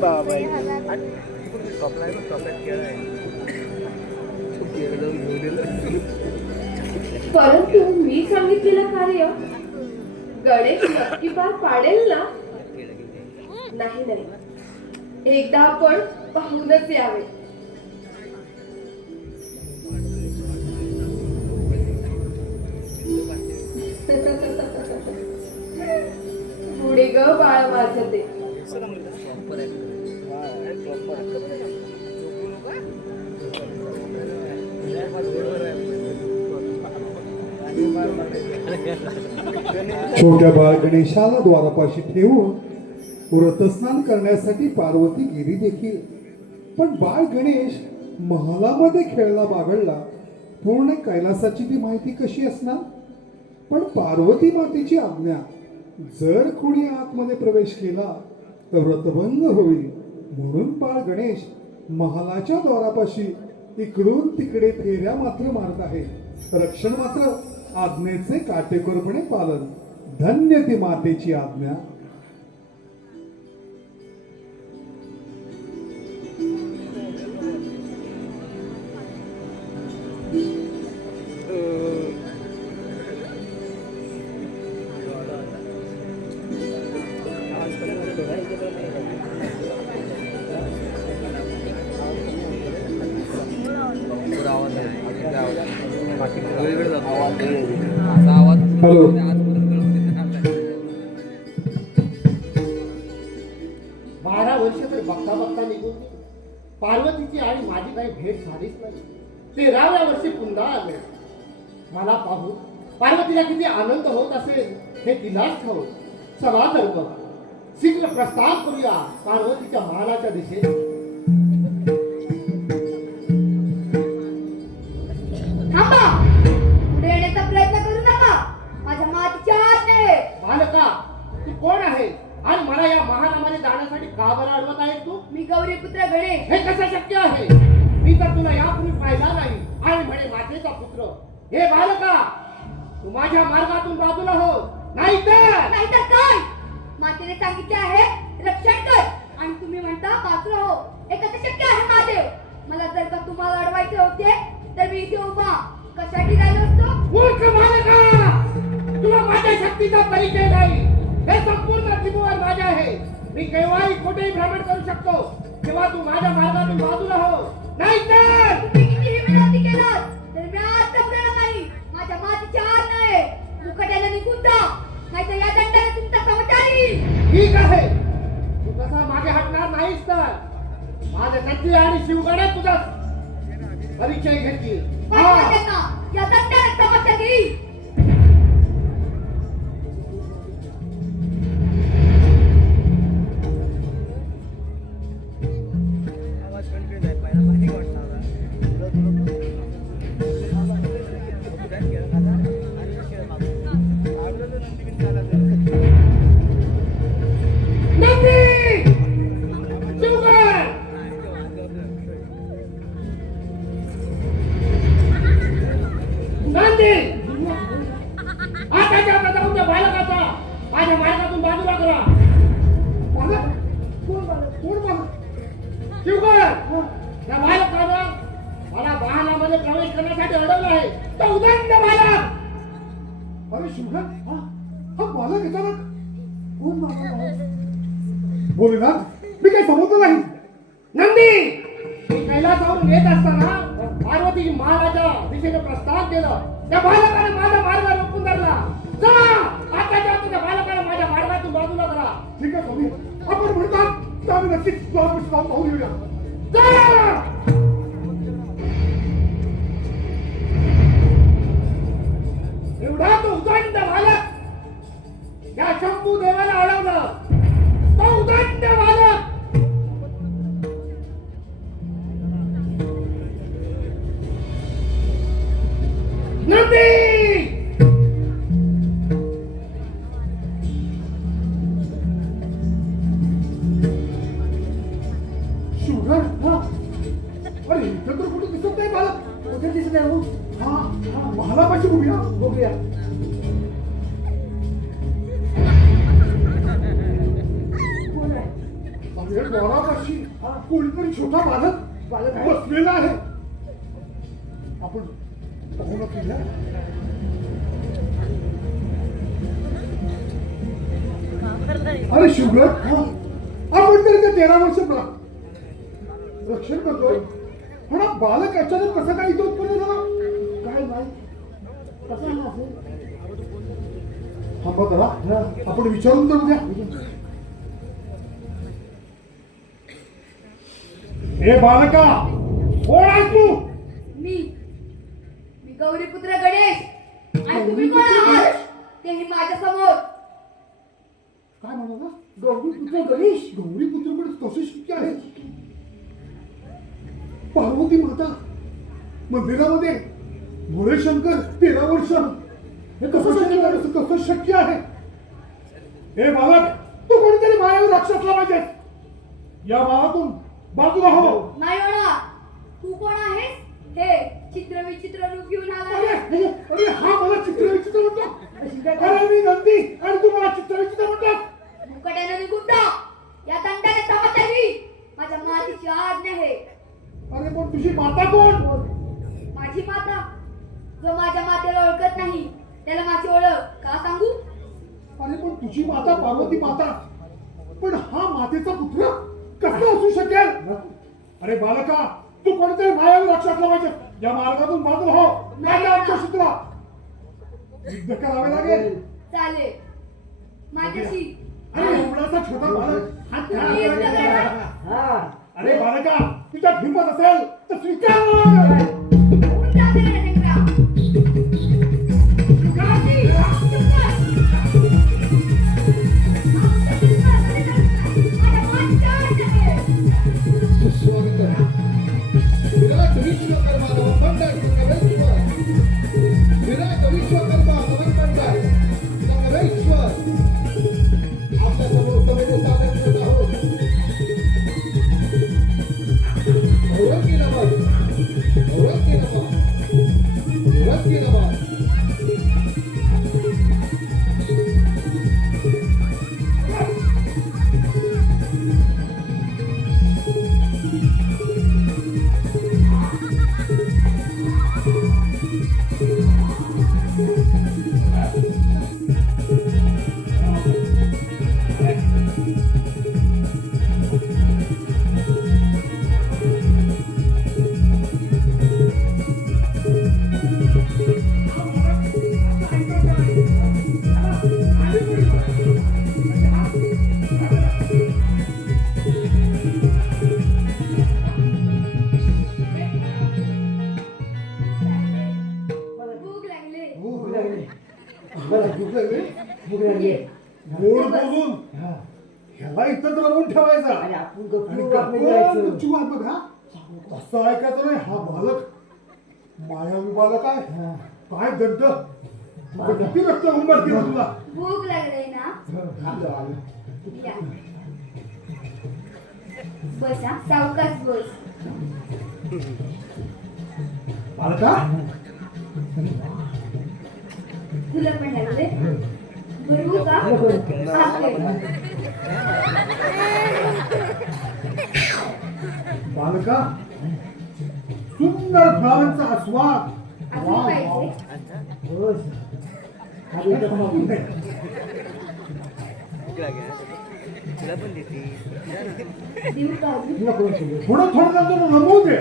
बाबा परंतु मी सांगितलेलं कार्य गणेश नक्की पार पाडेल ना? नाही नाही, एकदा आपण पाहूनच यावे. पुढे ग बाळ माझं ते. छोट्या बाळ गणेशाला द्वारापाशी ठेवून व्रतस्नान करण्यासाठी पार्वती गेली देखील. पण बाळ गणेश महालामध्ये खेळला बागडला. पूर्ण कैलासाची ती माहिती कशी असणार? पण पार्वती मातेची आज्ञा, जर कोणी आतमध्ये प्रवेश केला तर व्रतभंग होईल. म्हणून बाळ गणेश महालाच्या द्वारापाशी इकडून तिकडे फेऱ्या मात्र मारत आहे. रक्षण मात्र आज्ञेचे काटेकोरपणे पालन. धन्य ती मातेची आज्ञा. हॅलो. 12 वर्ष तर बघता बघता निघून गेली. पार्वतीची आणि माझी काही भेट झालीच नाही. 13व्या वर्षी पुन्हा आले. मला पाहून पार्वतीला किती आनंद होत असेल हे तिलाच ठाऊक. चला तर बघ, शीघ्र प्रस्थान करूया पार्वतीच्या महालाच्या दिशेने. थांबा, पुढे येण्याचा प्रयत्न करू नका. माझ्या मातीच्या आज्ञा आहे. बालका, तू कोण आहे आणि मला या महालामध्ये जाण्यासाठी का बरं अडवत आहेस तू? मी गौरीपुत्र गणेश. हे कसं शक्य आहे? मी तर तुला यापूर्वी पाहिला नाही आणि म्हणे मातेचा पुत्र. हे बालका, तू माझ्या मार्गातून बाजूला हो, नाहीतर काय? मातेने सांगितले आहे रक्षण कर आणि तुम्ही म्हणता बाजूला हो. हे कसं शक्य आहे महादेव? मला जर का तुम्हाला अडवायचे होते तर मी इथे उभा कशासाठी राहिलो असतो? मूर्ख बालका, तुला माझ्या शक्तीचा परिचय नाही. हे संपूर्ण त्रिभुवन माझे आहे. मी केव्हाही कुठेही भ्रमण करू शकतो. तेव्हा तू माझ्या मार्गातून बाजूला हो, नाहीतर तुम्ही कितीही विनंती केलात तर मी आज जमणार नाही. माझ्या मातीच्या आज्ञा आहे. मुखट्याला निघून जा, नाहीतर या दंडाने तुमचा समचारी. ठीक आहे, तू तसा मागे हटणार नाहीस तर माझे नदी आणि शिवगणे तुझा परिचय घेतील. त्यांना या दंडाने समस्या घेईल. माझ्या मार्गातून बाजूला करा. त्या बालकानं मला वाहनामध्ये प्रवेश करण्यासाठी अडवलं आहे. तो उदंड बालक. अरे शिवधन, हा बालक अचानक कोण बालक? भोलेनाथ, मी काही समजलं नाही. नंदी, मी कैलासावरून येत असताना पार्वती महाराजा दिशेने प्रस्थान केलं. त्या बालकाने माझा मार्ग रोखून धरला. चला आताच्या आता त्या बालकाने माझ्या मार्गातून बाजूला करा. ठीक आहे स्वामी, आपण म्हणतात तर आम्ही नक्कीच द्वारपाशी जाऊन पाहून येऊया. चला. एवढा तो उदंड बालक या शंभू देवाला अडवलं. तो उदंड बालक नंदी शुगर हा अरे इथं तर कुठे दिसत नाही बालक. कुठे दिसत आहे हो? हा हा महालापाशी बघूया. बघूया. कोण आहे? अरे द्वारापाशी कोणीतरी छोटा बालक बालक आहे? बसलेला आहे. आपण पाहू नका. अरे शुगर आपण तरी ते 13 वर्ष रक्षण करतोय, पण हा बालक अचानक कसा काय इथं उत्पन्न झाला काय माहित कसं झालं असेल? हा बघा आपण विचारून तर उद्या. हे बालका कोण आहेस तू? मी गौरीपुत्र गणेश आणि तुम्ही कोण आहात तेही माझ्या समोर. काय म्हणाला? गौरी पुत्र गणेश. गौरी पुत्र पण कसे शक्य आहे? पार्वती माता मंदिरामध्ये भोळे शंकर 13 वर्ष हे कसं शक्य आहे? हे बालक तू कोणीतरी मायावर राक्षसला पाहिजे. या बाळातून बाजूला हो. नाही म्हणा, तू कोण आहेस? हे चित्र विचित्र रूप घेऊन अरे आला. अरे हा मला चित्रविचित्र म्हणतो. अरे मी नंदी आणि तू मला चित्रविचित्र म्हणतात. मुकट्याने निघून जा. या दंडाने तमाशा घे. माझ्या मातीची आज्ञा आहे. अरे पण तुझी माता कोण? माझी माता. जो माझ्या मातेला ओळखत नाही त्याला माझी ओळख का सांगू? अरे पण तुझी माता पार्वती माता, पण हा मातेचा पुत्र कसा असू शकेल? अरे बालका तू कोणत्याही मायावर राक्षसला पाहिजे. या मार्गातून बाजूला हो. नाही आमच्या सूत्रा युद्ध करावे लागेल. चालेल माझ्याशी. अरे एवढासा छोटा बालक हात तुम्ही युद्ध काय करा. हा. अरे बालका तुझ्यात हिंमत असेल तर स्वीकार. उडून जा तिकडे शंकरा. राजी, चुप कर. माझ्या मातीची आज्ञा आहे. विराट विश्वकर्मा नवमंडळ संगमेश्वर. विराट विश्वकर्मा नवमंडळ संगमेश्वर आपल्या समोर सभेने सादर करत आहोत. औरंगी नमन, औरंगी नमन, औरंगी नमन. भूक लागले. भूक लागली. मला भूक लागली. भूक लागली. गोड बोलून ह्याला इथं रवून ठेवायचा आणि आपण आणि गप्पू आपलं जायचं. गप्पू वाट बघ. हा असं ऐकायचं नाही. हा बालक मायावी बालक आहे. काय दंड किती रक्त होऊन मारतील तुला. भूक लागले ना? या. बस हा, सावकाश बस. बालका तुला पण लागले? भरवू का? आके. बालका सुंदर फळांचा आस्वाद. अजून वा, वा. पाहिजे? बस. खाली इथं थांबू. तुला पण देते. देऊ का अजून? नको नको. थोडं थोडं नंतर रमवू दे.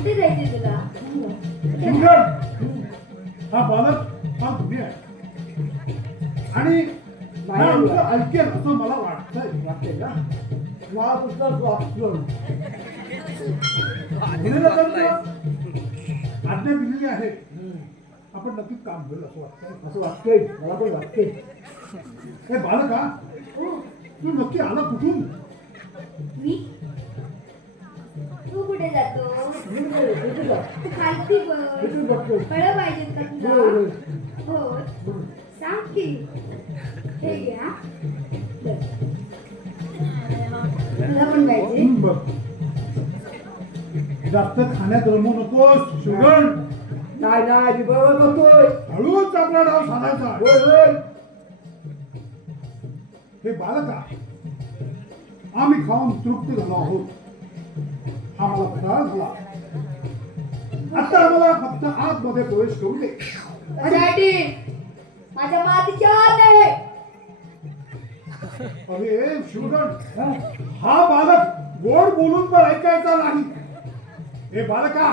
कुठे जायचे तुला शिवगड हा बालक हा गुन्हे आहे आणि हा आमचं ऐकेल असं मला वाटतंय ना महापुस्तक वाचलं गुन्हेला तर आज्ञा दिलेली आहे आपण नक्कीच काम करू असं वाटतंय असं वाटतंय मला पण वाटतंय हे बालका तू नक्की आला कुठून मी तू कुठे जातो भेटू जा. तू खालती भेटू बघ बघतो. फळं पाहिजेत का तुला होय, होय. हो सांग की हे घ्या बरं. तुला पण पाहिजे बघ जास्त खाण्यात रमू नकोस शिवगड नाही नाही मी बरोबर बघतोय हळूच आपला डाव साधायचा होय होय हे बालका आम्ही खाऊन तृप्त झालो आहोत हा मला फराळ झाला आता आम्हाला फक्त आतमध्ये प्रवेश करू दे त्यासाठी माझ्या मातीची आत आहे अरे शिवगड हा बालक गोड बोलून पण ऐकायचा नाही हे बालका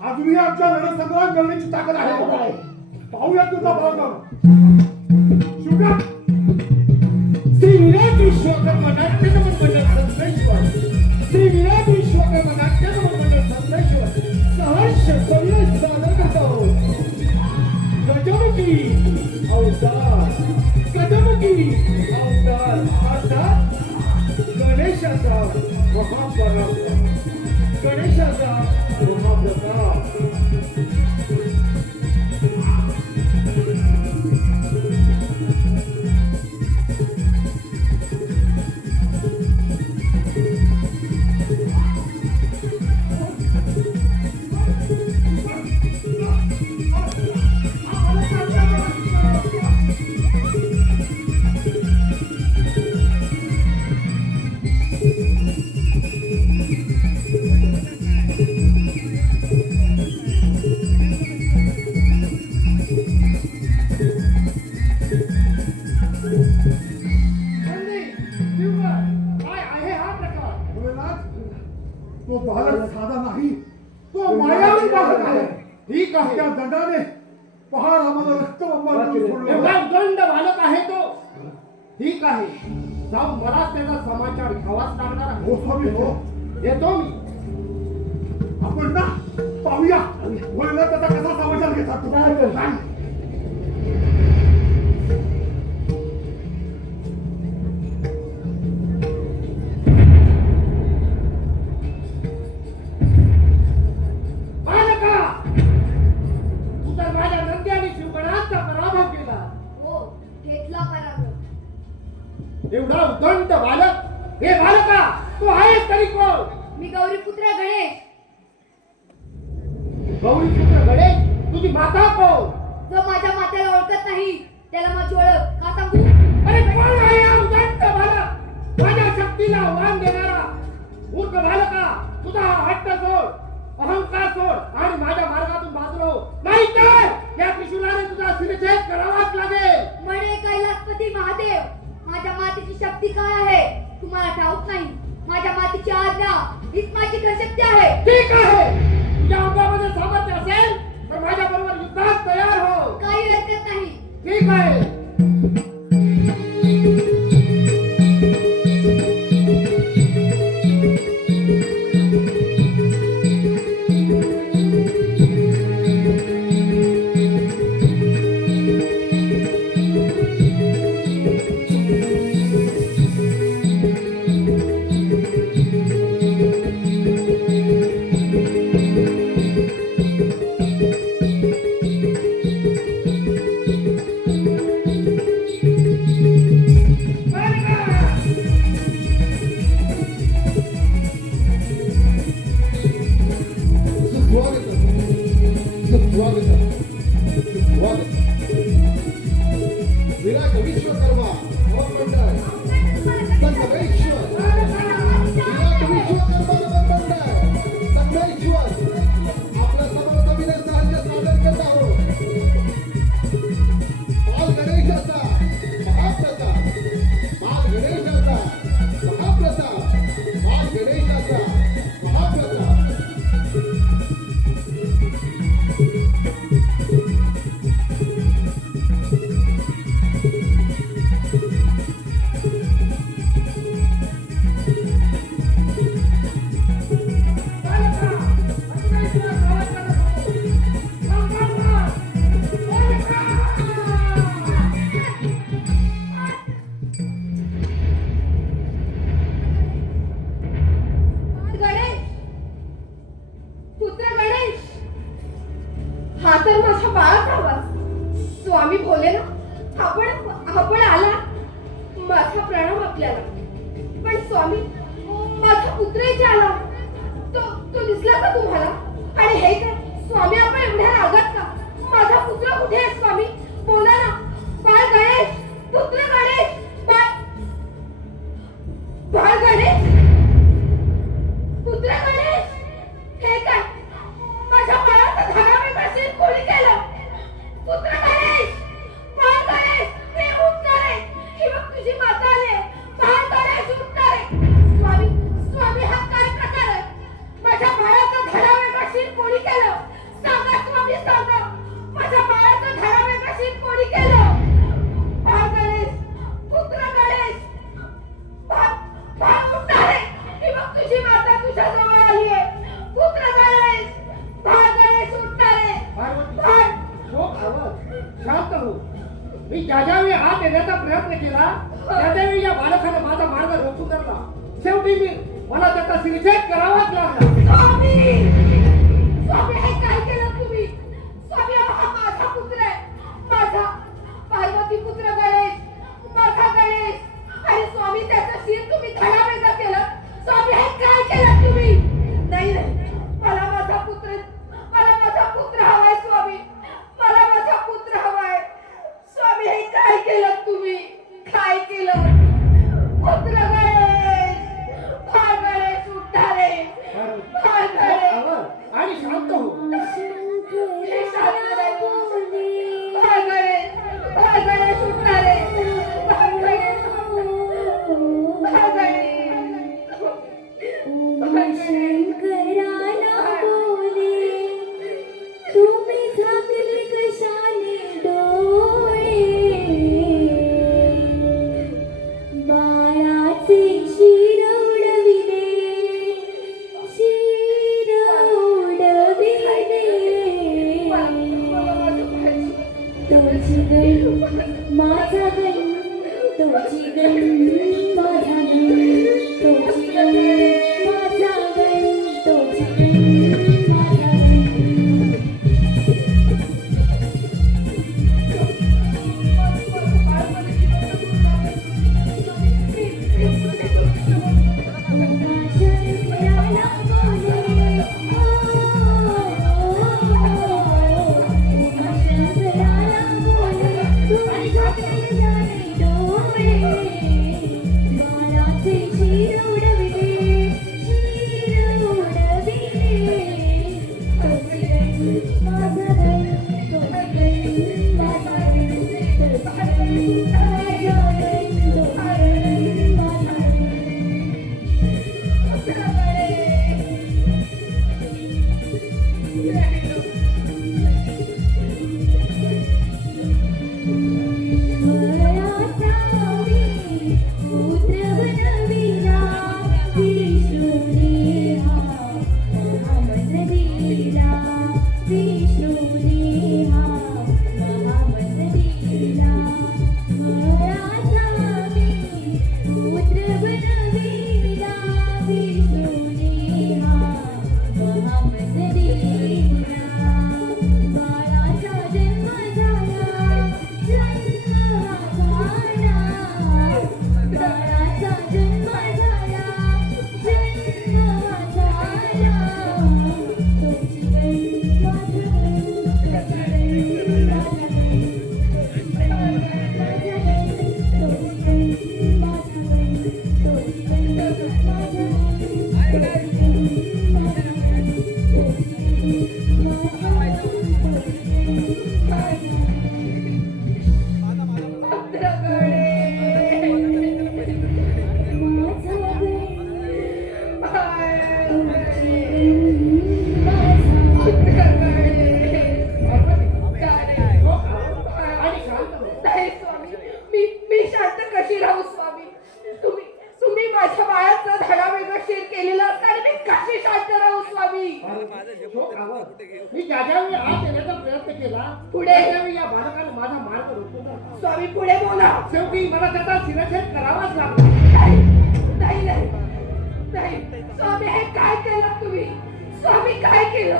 अजूनही आमच्या रणसंग्राम करण्याची ताकद आहे पाहूया तुझा बालक शिवगड श्री विराट विश्वकर्मा नाट्य नमन मंडळ संश्लेषण श्री विराट विश्वकर्मा नाट्य नमन मंडळ संश्लेषण सहर्ष संदेश सादर करत आहोत गजमुखी अवतार गजमुखी अवतार अर्थात गणेशाचा महापराक्रम गणेशाचा महाप्रताप काय आहे हा प्रकार भोलेनाथ, तो बालक साधा नाही तो मायावी बालक आहे ठीक आहे त्या दंडाने पहाड आम्हाला रक्त एवढा दंड बालक आहे तो ठीक आहे जाऊन मला त्याचा समाचार घ्यावाच लागणार आहे हो स्वामी हो येतो मी आपण ना पाहूया भोलेनाथ त्याचा कसा समाचार घेतात तू सांग. बालका तू तर माझ्या नंदी आणि शिवगणाचा पराभव केला हो घेतला पराभव एवढा उदंड बालक हे बालका तू आहेस तरी कोण मी गौरीपुत्र गणेश गौरीपुत्र गणेश तुझी माता कोण जो माझ्या मातेला ओळखत नाही त्याला माझी ओळख का सांगू अरे कोण आहे हा उदंड बालक माझ्या शक्तीला आव्हान देणारा मूर्ख बालका तुझा हा हट्ट सोड अहंकार सोड आणि माझ्या मार्गातून बाजूला हो नाहीतर या त्रिशूलाने तुझा शिरछेद करावाच लागेल म्हणे कैलासपती महादेव माझ्या मातेची शक्ती काय आहे तुम्हाला ठाऊक नाही माझ्या मातेची आज्ञा हीच माझी शक्ती आहे ठीक आहे तुझ्या अंगामध्ये सामर्थ्य असेल तर माझ्या बरोबर युद्धात तयार हो काही हरकत नाही ठीक आहे हा तर माझ्या बाळाचा आवाज. स्वामी भोले ना, आपण आला. माझा प्रणाम आपल्याला. पण स्वामी, माझा पुत्र इथे आला. तो दिसला का तुम्हाला? आणि हे काय स्वामी, आपण एवढ्या रागात का? माझा पुत्र कुठे आहे स्वामी? बोला ना. बाळ गणेश, पुत्र गणेश, बाळ गणेश, पुत्र गणेश. हे काय, माझ्या बाळाचा धडावे कसे कोणी केलं? पुत्र गणेश, बाळ गणेश, ते उठणार आहे. ही बघ तुझी माता आली. बाळ गणेश उठणार आहे. स्वामी, स्वामी, हा काय प्रकार आहे? माझ्या बाळाचा धडावे कसे कोणी केलं? सांगा स्वामी, सांगा. माझ्या बाळाचा धडावे कसे कोणी केलं? बाळ गणेश, पुत्र गणेश, बाळ उठणार आहे. ही बघ तुझी माता तुझ्या जवळ आली आहे. पुत्र गणेश, बाळ गणेश उठणार आहे. बाळ. शोक आवाज, शांत हो. मी ज्या ज्यावेळी हात देण्याचा प्रयत्न केला त्या त्यावेळी या बालकाने माझा मार्ग रोखून धरला. शेवटी मला त्याचा शिरछेद करावाच लागला. स्वामी, स्वामी, हे काय केलं तुम्ही? स्वामी, हा माझा पुत्र आहे. माझा पार्वती पुत्र गणेश, माझा गणेश. आणि स्वामी, त्याचं शिर तुम्ही धडावेगा केलं. स्वामी, हे काय केलं तुम्ही? नाही नाही, मला माझा पुत्र हवाय स्वामी. मला माझा पुत्र हवाय. स्वामी, हे काय केलं तुम्ही? काय केलं? पुत्र गणेश, बाळ गणेश उठणारे. बाळ गणेश. आवाज आणि शांत हो. हे शांत नाही. बाळ गणेश, बाळ गणेश उठणारे. बाळ गणेश, बाळ गणेश, बाळ शंकराला बोले, तुम्ही झाकले कशाने डोळे? बाळाचे शिर उडविले, शिर उडविले. तोची गण माझा गण, तोची गण माझा गण, तोची गण माझा गण, तोची गण माझा गण. शंकराला बोले, शंकराला बोले, तुम्ही झाकले कशाने डोळे? बाळाचे शिर उडविले, शिर उडविले. तोची गण माझा गण, तोची गण माझा गण, तोची गण माझा गण, तोची गण माझा गण. मी ज्या ज्यावेळी हात देण्याचा प्रयत्न केला पुढे. त्यावेळी या बालकाने माझा मार्ग रोखून धरला. स्वामी, पुढे बोला. शेवटी मला त्याचा शिरछेद करावाच लागला. नाही नाही नाही नाही. स्वामी, हे काय केलं तुम्ही? स्वामी, काय केलं?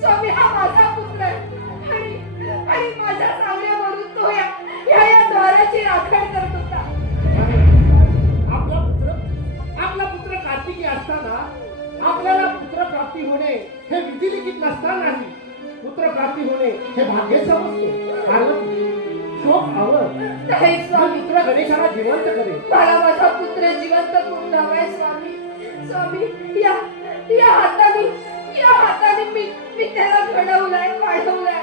स्वामी, हा माझा पुत्र आहे. आणि माझ्या सांगण्यावरून तो या द्वाराची राखण करत होता. आपला पुत्र कार्तिकी असताना आपल्याला पुत्र प्राप्ती होणे हे विधिलिखित नसतानाही पुत्र प्राप्ती होणे हे भाग्य समजतो. पार्वती शोक आवर नाही स्वामी, पुत्र गणेशाला जिवंत करे. मला माझा पुत्र जिवंत करून हवाय स्वामी. स्वामी या हाताने मी त्याला घडवलाय, वाढवलाय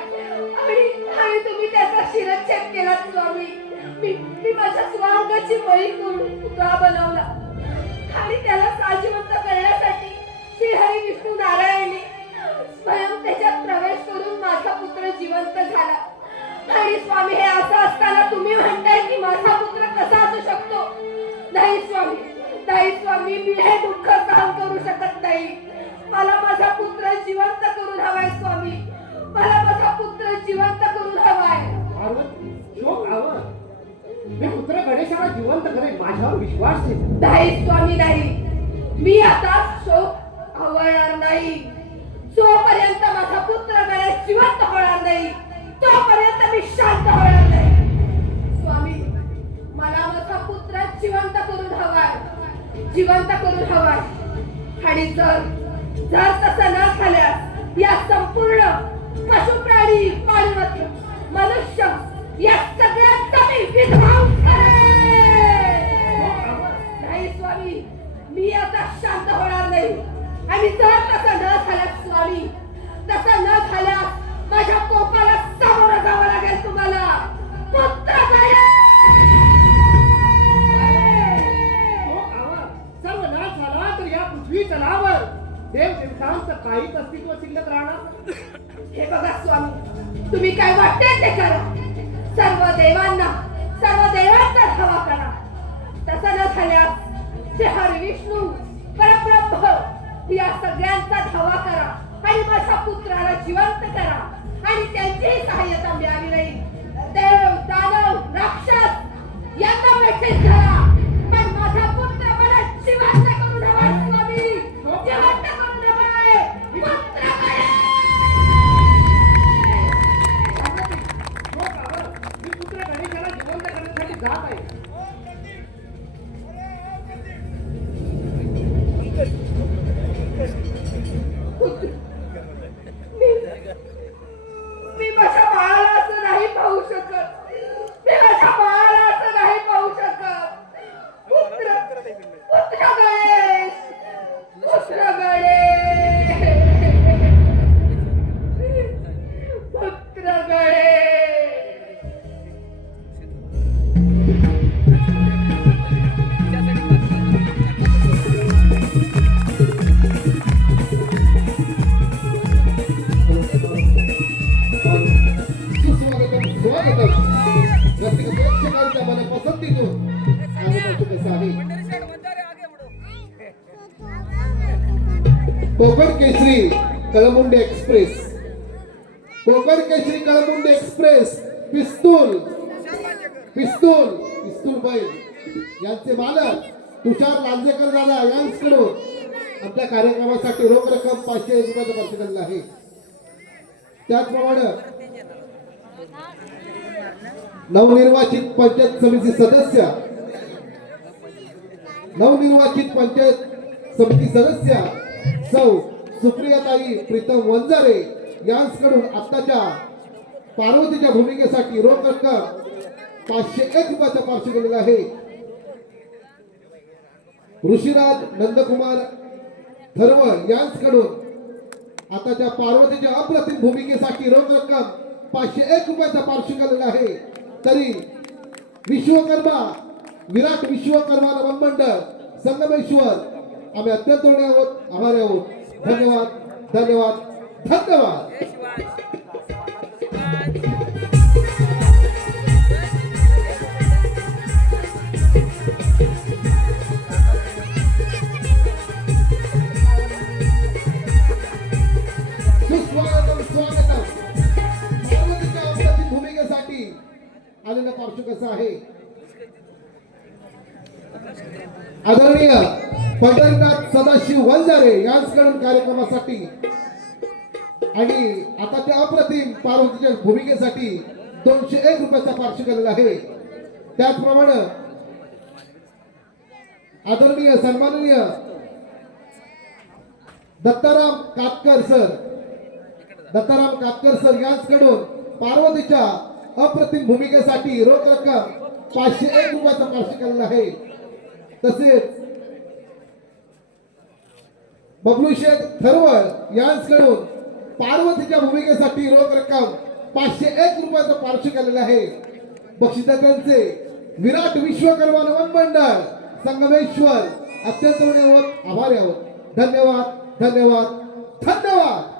आणि तुम्ही त्याचा शिरच्छेद केलात स्वामी. मी माझ्या स्वांगाची बळी करून पुतळा बनवला आणि त्याला साजिवंत करण्यासाठी श्री हरी विष्णू नारायणने स्वयं त्याच्यात प्रवेश करून माझा पुत्र जिवंत झाला. आणि स्वामी हे असं असताना तुम्ही म्हणताय की माझा पुत्र कसा असू शकतो? नाही स्वामी, मी हे दुःख सहन करू शकत नाही. मला माझा पुत्र जिवंत करून हवाय स्वामी. मला माझा पुत्र जिवंत करून हवाय. पार्वती शोक आवर मी पुत्र गणेशाला जिवंत करेन, माझ्यावर विश्वास ठेव. नाही स्वामी, नाही. मी आता शोक आवळणार नाही. जोपर्यंत माझा पुत्र गणेश जिवंत होणार नाही तोपर्यंत मी शांत होणार नाही. स्वामी, मला माझा पुत्र जिवंत करून हवाय. आणि जर तसं न झाल्यास या संपूर्ण पशु प्राणी पाणीवत्र मनुष्य या सगळ्यांचा मी विध्वंस करेन. नाही स्वामी, मी आता शांत होणार नाही. आणि जर तसं न झाल्यास स्वामी, तसं न झाल्यास माझ्या कोपाला सामोरं जावं लागेल तुम्हाला. पुत्र सर्व नाश झाला तर या पृथ्वी तलावर देव देवतांचं काहीच अस्तित्व शिल्लक राहणार. हे बघा स्वामी, तुम्ही काय वाटते ते करा. सर्व देवांचा धावा करा. तसं न झाल्यास श्री हरी विष्णू परब्रह्म या सगळ्यांचा धावा करा आणि माझ्या पुत्राला जिवंत करा आणि त्यांचीही सहाय्यता मिळावी नाही. देव दानव राक्षस यांना वेठीस धरा, पण माझा पुत्र मला जिवंत करून हवाय स्वामी. जिवंत करून हवाय. पुत्र शोक आवर मी पुत्र गणेशाला जिवंत करण्यासाठी जात आहे. मी माझ्या बाळाला असं नाही पाहू शकत. पुत्र गणेश, पुत्र गणेश. स्वागतम. रसिक प्रेक्षकांच्या मनपसंतीतून कोकण केसरी कळमुंडे एक्सप्रेस पिस्तूल बैल यांचे मालक तुषार लांजेकर दादा यांच्याकडून आपल्या कार्यक्रमासाठी रोख रक्कम 500 रुपयाचा खर्च केलेला आहे. त्याचप्रमाणे नवनिर्वाचित पंचायत समिती सदस्य सौ सुप्रियाताई प्रीतम वंजारे यांच्याकडून आत्ताच्या पार्वतीच्या भूमिकेसाठी रोख रक्कम 501 रुपयाचा पार्श्व केलेला आहे. ऋषिराज नंदकुमार थरवळ यांच्याकडून आताच्या पार्वतीच्या अप्रतिम भूमिकेसाठी रोख रक्कम 501 रुपयाचा पार्श्व केलेला आहे. तरी विराट विश्वकर्मा नमन मंडळ संगमेश्वर आम्ही अत्यंत आभारी आहोत. धन्यवाद. स्वागतम. भूमिकेसाठी आलेला पार्श्व कसा आहे. आदरणीय पंढरीनाथ सदाशिव वंजारे यांच्याकडून कार्यक्रमासाठी आणि आता त्या अप्रतिम पार्वतीच्या भूमिकेसाठी 201 रुपयाचा पार्श्व केलेला आहे. त्याचप्रमाणे आदरणीय सन्माननीय दत्ताराम कातकर सर यांच्याकडून पार्वतीच्या अप्रतिम भूमिकेसाठी रोख रक्कम 501 रुपयाचा पार्श्व केलेला आहे. तसेच बबलू शेठ थरवळ यांच्याकडून पार्वतीच्या भूमिकेसाठी रोख रक्कम 501 रुपयाचा पार्श्व केलेला आहे. बक्षिसांचे विराट विश्वकर्मा नवन मंडळ संगमेश्वर अत्यंत आभारी आहोत. धन्यवाद धन्यवाद धन्यवाद.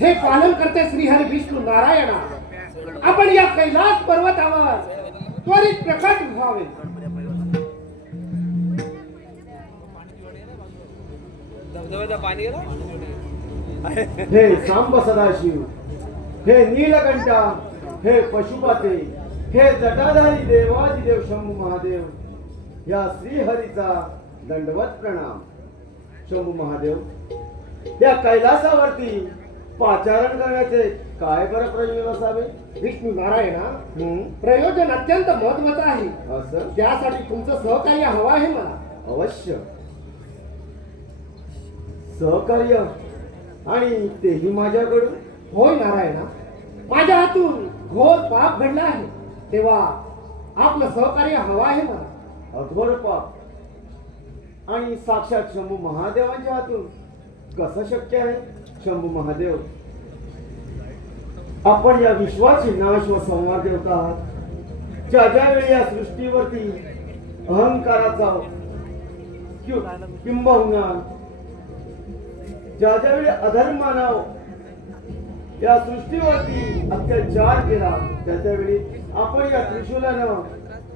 हे पालन करते श्रीहरी विष्णू नारायणा, आपण या कैलास पर्वतावर त्वरित प्रकट व्हावे. पाणी हे सांब सदाशिव, हे नीलकंठा, हे पशुपते, हे जटाधारी देवादिदेव शंभू महादेव, या श्रीहरीचा दंडवत प्रणाम. शंभू महादेव, या कैलासावरती पाचारण करण्याचे काय बरं प्रयोजन असावे? विष्णू नारायणा, प्रयोजन अत्यंत महत्वाचं आहे. असं? त्यासाठी तुमचं सहकार्य हवं आहे मला. अवश्य. सहकार्य? आणि तेही माझ्याकडून? होय नारायणा, माझ्या हातून घोर पाप घडला आहे, तेव्हा आपलं सहकार्य हवं आहे मला. अघोर पाप? आणि साक्षात शंभू महादेवांच्या हातून कसं शक्य आहे? शंभू महादेव, आपण या विश्वाची नाश व संवाद देवता आहात. ज्या वेळी या सृष्टीवरती अहंकाराचा किंबहुना ज्या वेळी अधर्मानाव या सृष्टीवरती अत्याचार केला, त्यावेळी आपण या त्रिशूलानं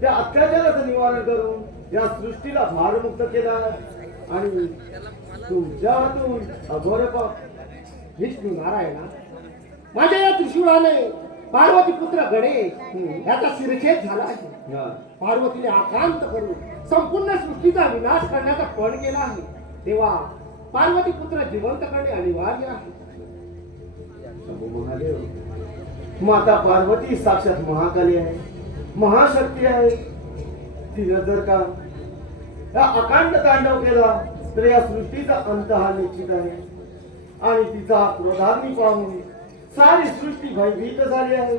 त्या अत्याचाराचं निवारण करून या सृष्टीला भारमुक्त केला आणि तुमच्या हातून अघोर पाप. विष्णू नारायणा, माझ्या या त्रिशूळाने पार्वती पुत्र गणेश याचा शिरछेद झाला आहे. पार्वतीने आकांत करून संपूर्ण सृष्टीचा विनाश करण्याचा पण केला आहे, तेव्हा पार्वती पुत्र जिवंत करणे अनिवार्य आहे. महादेव, माता पार्वती साक्षात महाकाली आहे, महाशक्ती आहे. तिने जर का या अकांड तांडव केला तर या सृष्टीचा अंत हा निश्चित आहे. आणि तिचा क्रोधाग्नी पाहून सारी सृष्टी भयभीत झाली आहे.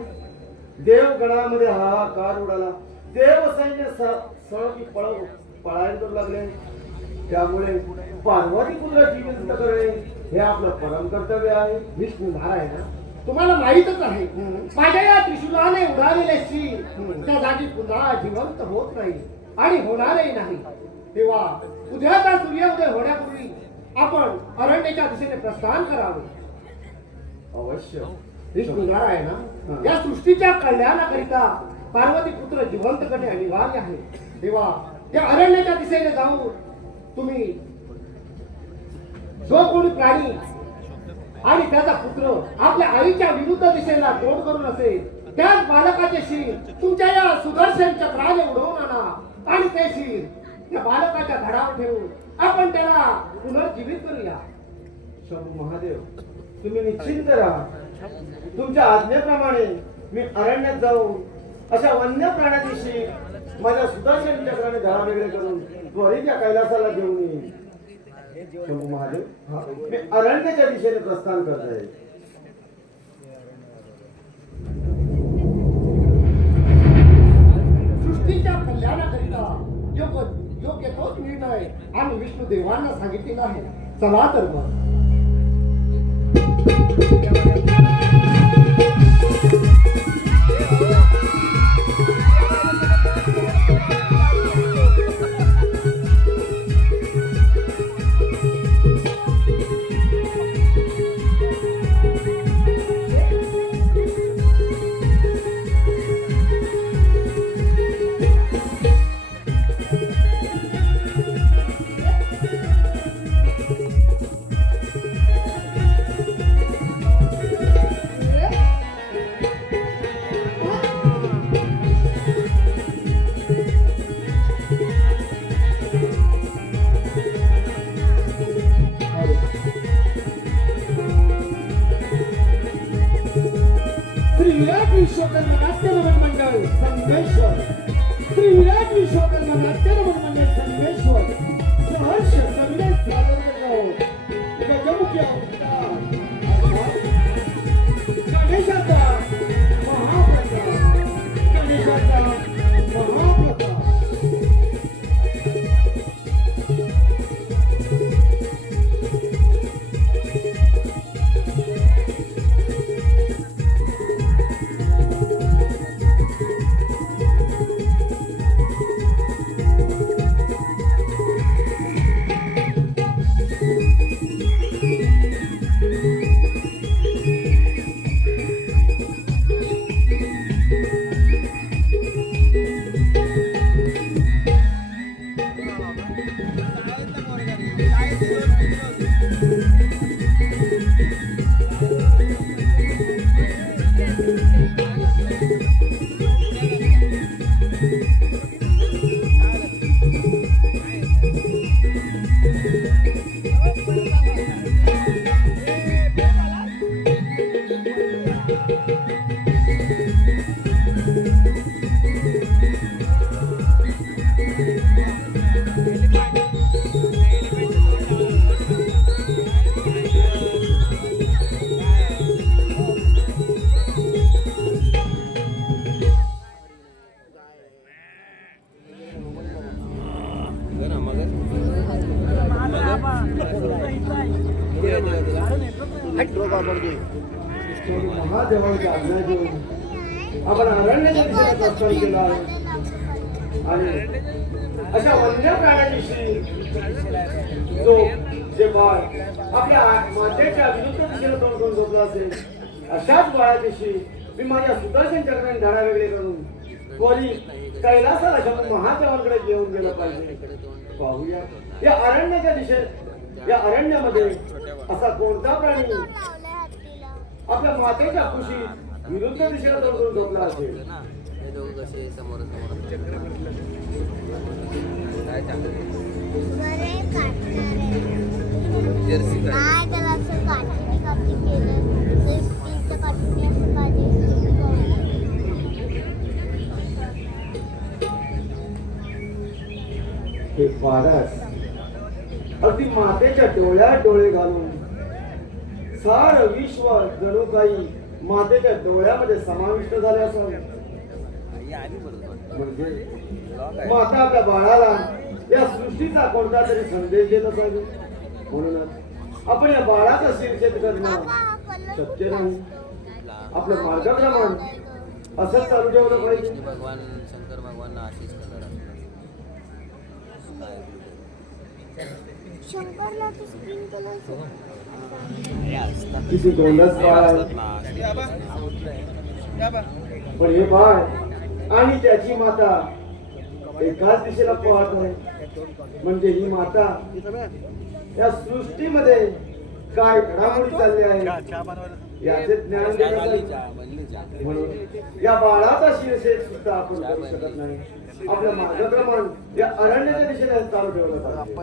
देवगणामध्ये हाहाकार उडाला, देव सैन्य सळकी पळायला करू लागले. त्यामुळे पार्वती पुत्र जिवंत करणे हे आपलं परम कर्तव्य आहे. विष्णू नारायणा, तुम्हाला माहीतच आहे, माझ्या या त्रिशूलाने उडालेले शीर त्या जागी पुन्हा जिवंत होत नाही आणि होणारही नाही. तेव्हा उद्याचा सूर्योदय होण्यापूर्वी आपण अरण्याच्या दिशेने प्रस्थान करावे. अवश्य. विष्णू नारायणा, या सृष्टीच्या कल्याणाकरिता पार्वती पुत्र जिवंत करणे अनिवार्य आहे. तेव्हा त्या अरण्याच्या दिशेने जाऊन तुम्ही जो कोणी प्राणी आणि त्याचा पुत्र आपल्या आईच्या विरुद्ध दिशेला तोड करून असेल, त्याच बालकाचे शीर तुमच्या या सुदर्शन चक्राने उडवून आणा आणि ते शीर त्या बालकाच्या धडावर ठेवून आपण त्याला पुनर्जीवित करूया. शंभू महादेव, तुम्ही निश्चिंत राहा. तुमच्या आज्ञेप्रमाणे मी अरण्यात जाऊन अशा वन्य प्राण्याची माझ्या सुदर्शन चक्राने धडा वेगळे करून त्वरित या कैलासाला घेऊन येईन. शंभू महादेव, मी अरण्याच्या दिशेने प्रस्थान करत आहे. सृष्टीच्या कल्याणाकरिता योग्य तोच निर्णय आम्ही विष्णू देवांना सांगितलेला आहे. चला तर मग. श्री विराट विश्वकर्मा नाट्य रमण मंडळ संगमेश्वर, श्री विराट विश्वकर्मा नाट्य रमण मंडळ संगमेश्वर सहर्ष संदेश सादर करत आहोत. गजमुखी अवतार गणेशाचा महाप्रसाद, गणेशाचा महाप्रसाद. महादेवांची आज्ञा घेऊन आपण अरण्याच्या दिशेने प्रस्थान केलं आहे आणि अशा वन्य प्राण्याविषयी जो जे बाळ आपल्या मातेच्या विरुद्ध दिशेला तोंड करून झोपला असेल अशाच बाळाविषयी मी माझ्या सुदर्शन चक्राने धारा वेगळे करून त्वरी कैलासाला जाऊन महादेवांकडे घेऊन गेलं पाहिजे. पाहूया या अरण्याच्या दिशेत, या अरण्यामध्ये असा कोणता प्राणी आपल्या मातेच्या कुशीत विरुद्ध दिशेला तोंड करून झोपला असेल. हे दोघं कसे समोर समोर जर्सी हे पारस अगदी मातेच्या डोळ्यात डोळे घालून सार विश्व जणू काही मातेच्या डोळ्यामध्ये समाविष्ट झाले असावे. म्हणजे माता आपल्या बाळाला या सृष्टीचा कोणता तरी संदेश देत असावी. म्हणूनच आपण या बाळाचा शिरछेद करणं शक्य नाही. आपलं मार्गक्रमण असंच चालू ठेवलं पाहिजे. भगवान शंकर भगवान आशीष करतात. किती गोंडस बाळ आहे. पण हे बाळ आणि त्याची माता एकाच दिशेला पळत आहे. म्हणजे ही माता या सृष्टीमध्ये काय घडामोडी चालल्या आहेत याचे ज्ञान देण्यासाठी म्हणून या बाळाचा शिरछेद सुद्धा आपण करू शकत नाही. आपल्या मार्गक्रमण या अरण्याच्या दिशेने चालू ठेवलं पाहिजे.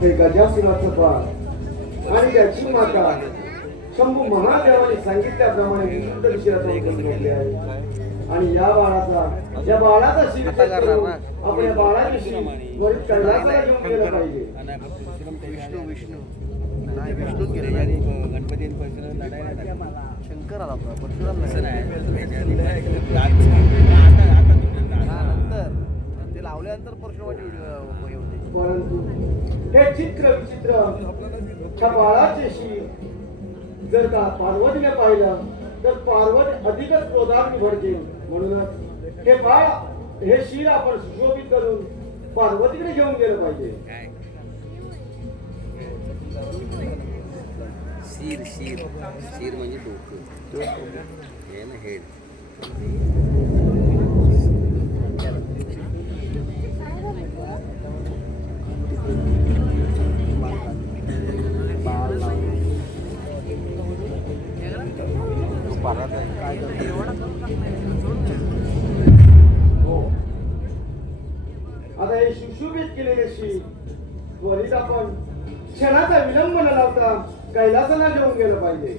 हे गजासुराचं बाळ आणि त्याची माता शंभू महादेवाने सांगितल्याप्रमाणे विरुद्ध दिशेला तोंड करून झोपले आहे. आणि या बाळाचा शीर करून आपल्या बाळाची शीर वरील कैलासाला घेऊन गेलं पाहिजे. विष्णू नाही विष्णूच गेले आणि गणपती परशुराम लढायला शंकर आला होता परशुराम नंतर ते लावल्यानंतर परशुरामाची हे होते. परंतु हे चित्र विचित्र त्या बाळाचे शीर जर का पार्वतीने पाहिलं तर पार्वती अधिकच क्रोधाग्नी भडकेल. म्हणूनच हे बाळ हे शीर आपण सुशोभित करून पार्वतीकडे घेऊन गेलं पाहिजे. शीर शीर शीर म्हणजे डोकं हे ना हेड. हो. आता हे सुशोभित केलेले शीर त्वरित आपण क्षणाचा विलंब न लावता कैलासाला घेऊन गेलं पाहिजे.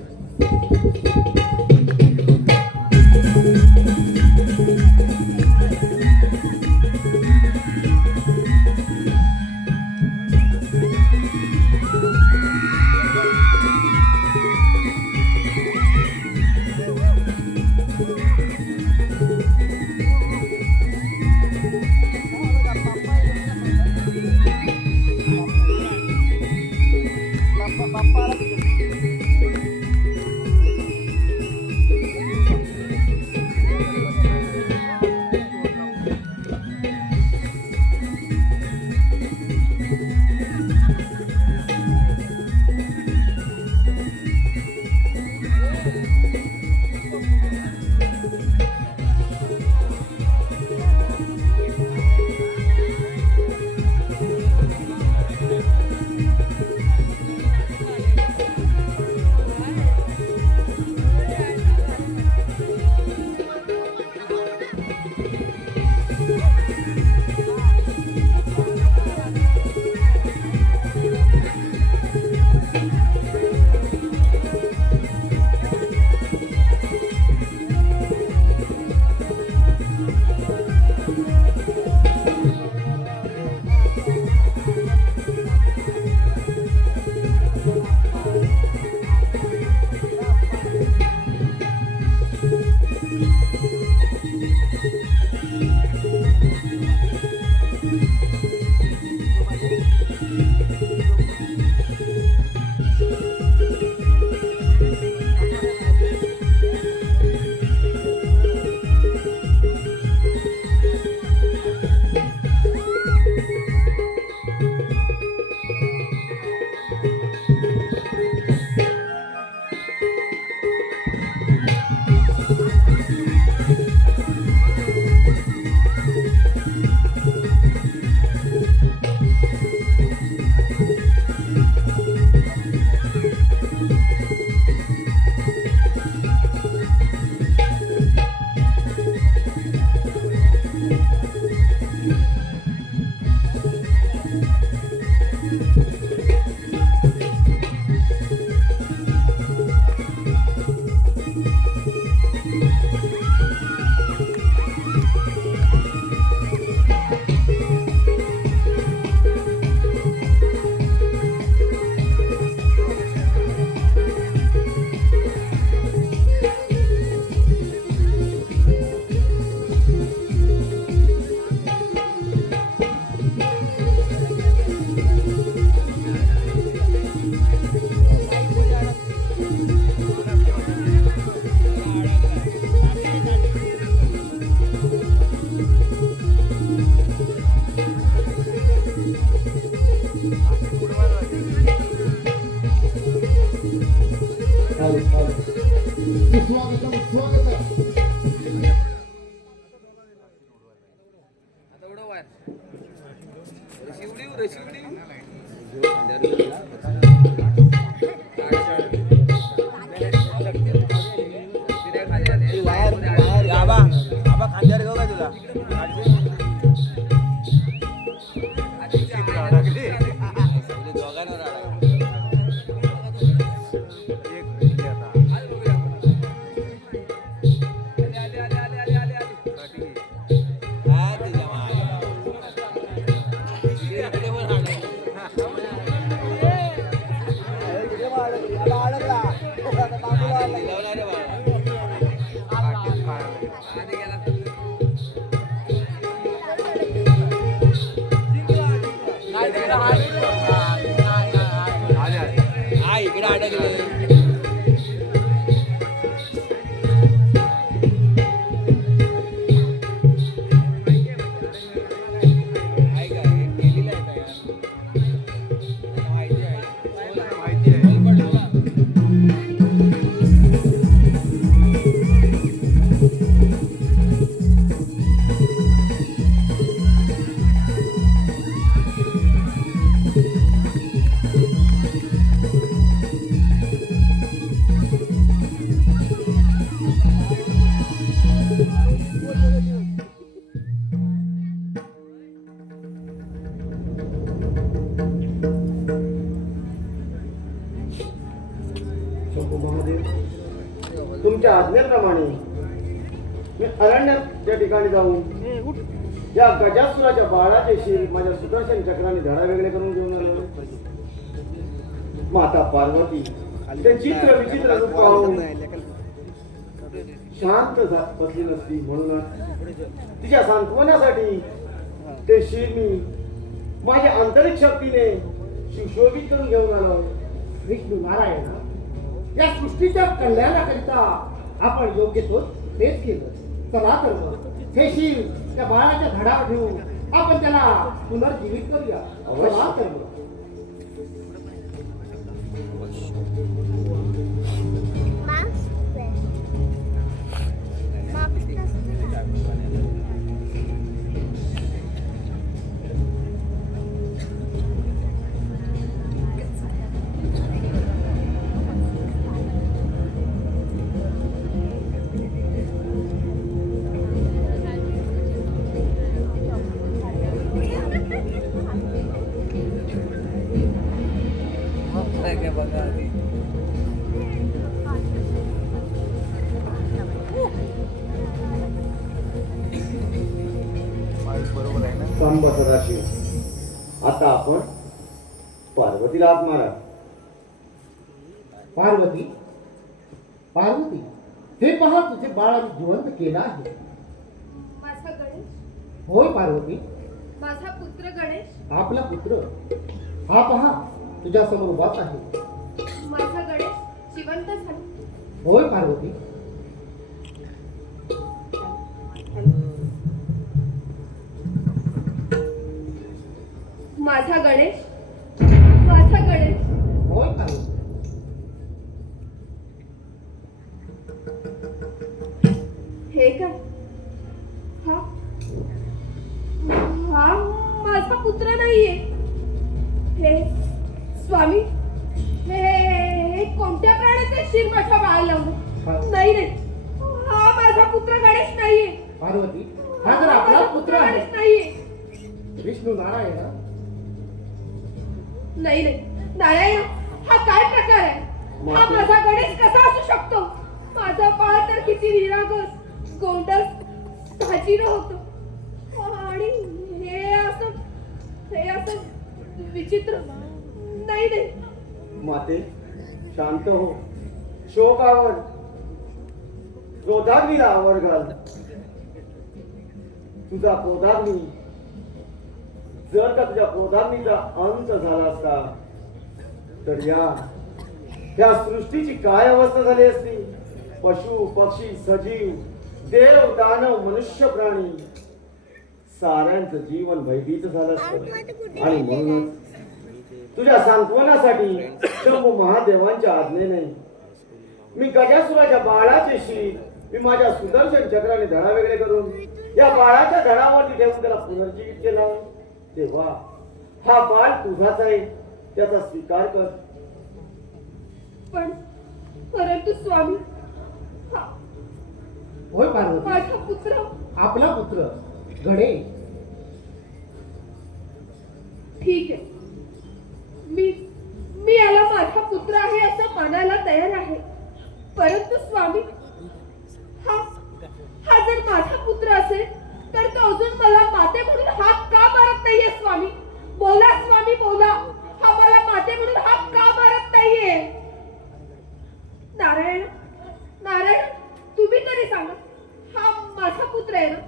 तुमच्या आज्ञेप्रमाणे मी अरण्यात त्या ठिकाणी जाऊन या गजासुराच्या बाळाचे शिर माझ्या सुदर्शन चक्राने धडा वेगळे करून घेऊन आलो. माता पार्वती ते चित्र विचित्र रूप पाहून शांत बसली नसती. म्हणूनच तिच्या सांत्वनासाठी ते शिर मी माझ्या आंतरिक शक्तीने सुशोभित करून घेऊन आलो. विष्णू नारायण, या सृष्टीच्या कल्याणाकरिता आपण योग्य तो तेच केलं. चला तर मग हे शिर त्या बाळाच्या धडावर ठेवून आपण त्याला पुनर्जीवित करूया. चला तर मग. सांब सदाशिव, आता आपण पार्वतीला हात मारा. पार्वती, पार्वती, हे पहा तुझे बाळाने जिवंत केलं आहे. माझा गणेश, होय पार्वती, माझा पुत्र गणेश, आपला पुत्र हा पहा तुझ्या समोर उभाच आहे. माझा गणेश जिवंत झाला. होय पार्वती, माझा गणेश, माझा गणेश. होय पार्वती, हे काय? हा हा माझा पुत्र नाहीये. हे स्वामी, हे कोणत्या प्राण्याचे शिर माझ्या बाळाला लावलं? नाही नाही, हा माझा पुत्र गणेश नाहीये. पार्वती, हा तर आपला माझा पुत्र आहे. गणेश नाहीये. विष्णू नारायण, नाही नाही, नारायण, हा काय प्रकार आहे? हा माझा गणेश कसा असू शकतो? माझा बाळ तर किती निरागस, गोंडस, साजीर होतो. आणि हे असं विचित्र. नाही नाही. माते शांत हो, शोक आवड, क्रोधाग्नीला आवर घाल. तुझा क्रोधाग्नी, जर का तुझ्या क्रोधाग्नीचा अंत झाला असता तर या सृष्टीची काय अवस्था झाली असती? पशु पक्षी सजीव, देव दानव मनुष्य प्राणी साऱ्यांचं जीवन भयभीत झालं असतं. आणि म्हणूनच तुझ्या सांत्वनासाठी शंभू महादेवांच्या आज्ञेने मी गजासुराच्या बाळाचे शीर मी माझ्या सुदर्शन चक्राने धडा वेगळे करून या बाळाच्या धडावरती ठेवून त्याला पुनर्जीवित केला. तेव्हा हा बाळ तुझाच आहे, त्याचा स्वीकार कर. पण परंतु स्वामी, हा होय पार्वती, माझा पुत्र, आपला पुत्र गणेश. ठीक आहे, मी याला माझा पुत्र आहे असं मानायला तयार आहे. परंतु स्वामी, हा जर माझा पुत्र असेल तर तो अजून मला माते म्हणून हाक का मारत नाहीये? स्वामी बोला, स्वामी बोला, हा मला माते म्हणून हाक का मारत नाहीये? नारायण, नारायण, तुम्ही तरी सांगा, हा माझा पुत्र आहे ना,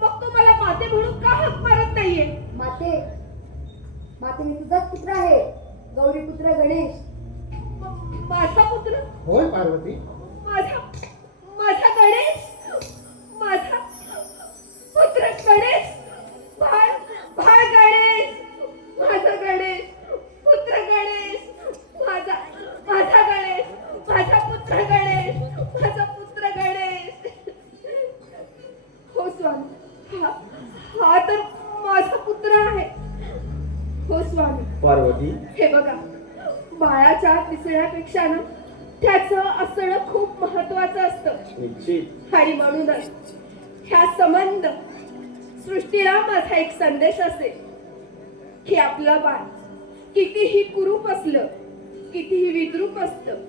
मग तो मला माते म्हणून का हाक मारत नाहीये? माते, माते मी तुझाच पुत्र आहे, गौरी पुत्र गणेश. माझा पुत्र? होय पार्वती, माझा गणेश, माझा पुत्र गणेश, बाळ गणेश, माझा गणेश, पुत्र गणेश, माझा गणेश, माझा पुत्र गणेश, माझा पुत्र गणेश. हो स्वामी, हा तर माझा पुत्र आहे. हो स्वामी. पार्वती, हे बघा, बाळाच्या दिसण्यापेक्षा ना त्याचं असणं खूप महत्वाचं असतं. निश्चित. आणि म्हणूनच ह्या संबंध सृष्टीला माझा एक संदेश असेल की आपलं बाळ कितीही कुरूप असलं, कितीही विद्रूप असलं,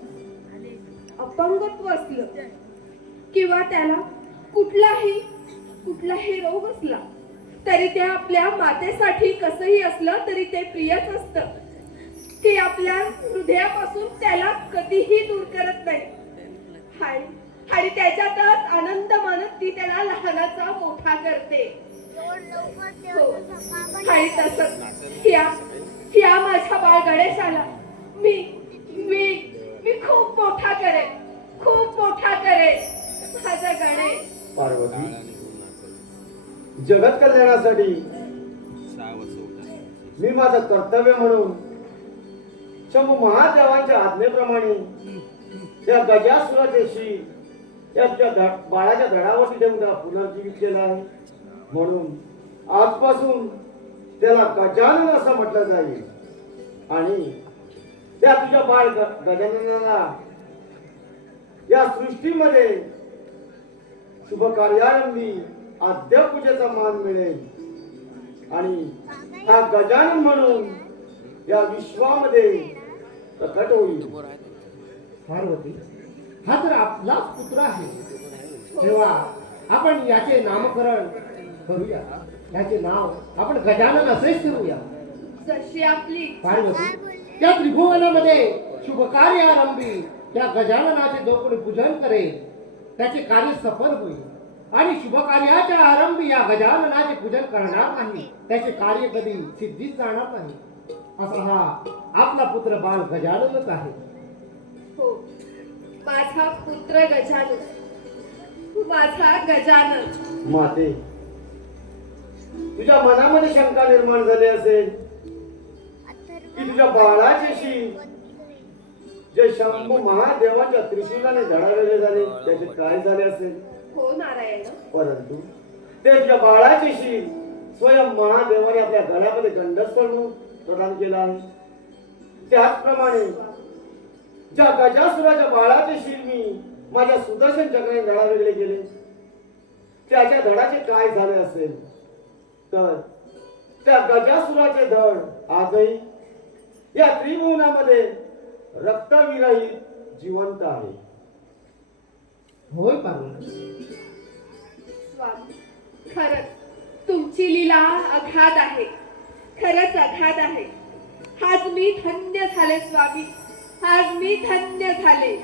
अपंगत्व असलं किंवा त्याला कुठलाही रोग असला तरी ते आपल्या मातेसाठी कसंही असलं तरी ते प्रियच असतं. ती आपल्या हृदयापासून त्याला कधीही दूर करत नाही. आणि त्याच्यातच आनंद मानत ती त्याला लहानाचा मोठा करते. हो. आणि तसंच ह्या माझ्या बाळ गणेशाला मी खूप मोठा करेन माझा गणेश. पार्वती, जगत कल्याणासाठी मी माझं कर्तव्य म्हणून शंभू महादेवांच्या आज्ञेप्रमाणे त्या गजासुराच्या त्याच्या बाळाच्या धडावरती ठेवून त्याला पुनर्जीवित केला आहे. म्हणून आजपासून त्याला गजानन असं म्हटलं जाईल. आणि त्या तुझ्या बाळ गजाननाला या सृष्टीमध्ये शुभ कार्यारंभी आद्य पूजेचा मान मिळेल. आणि हा गजानन म्हणून या विश्वामध्ये प्रकट होईल. पार्वती, हा तर आपलाच पुत्र आहे, तेव्हा आपण याचे नामकरण करूया. याचे नाव आपण गजानन असेच ठेवूया. जशी आपली पार्वती, त्या त्रिभुवनामध्ये शुभ कार्यारंभी त्या गजाननाचे जो कोणी पूजन करेल त्याचे कार्य सफल होईल. आणि शुभ कार्याच्या आरंभी या गजाननाचे पूजन करणार नाही त्याचे कार्य कधी सिद्धीच जाणार नाही. असा हा आपला पुत्र बाळ गजाननच आहे. हो, माझा पुत्र गजानन. माते, तुझ्या मनामध्ये शंका निर्माण झाली असेल की तुझ्या बाळाचे जे शंभू महादेवाच्या त्रिशूलाने धडावले झाले त्याचे काय झाले असेल. हो नारायण. परंतु ते तुझ्या बाळाचे शील स्वयं महादेवाने आपल्या गळ्यामध्ये गंडस्थळ म्हणून प्रदान केला आहे. त्याचप्रमाणे ज्या गजासुराच्या बाळाचे शील मी माझ्या सुदर्शन चक्राने धडा वेगळे केले त्याच्या धडाचे काय झाले असेल तर त्या गजासुराचे धड आजही या त्रिभुवनामध्ये रक्तविरहित जिवंत आहे. होय पार्वती. स्वामी, खरंच तुमची लीला अगाध आहे. खरंच अगाध आहे. आज मी धन्य झाले स्वामी, आज मी धन्य झाले.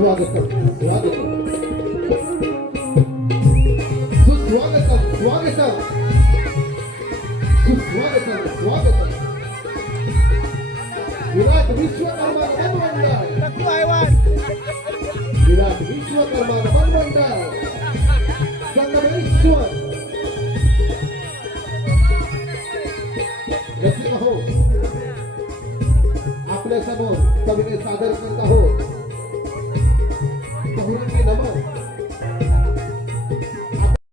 स्वागतम स्वागतम सुस्वागतम स्वागतम सुस्वागतम स्वागतम. विराट विश्वकर्मा मनमंडळ संगमेश्वर रसिक हो, आपल्या समोर कविते सादर करत आहोत. बहुरंगी नमन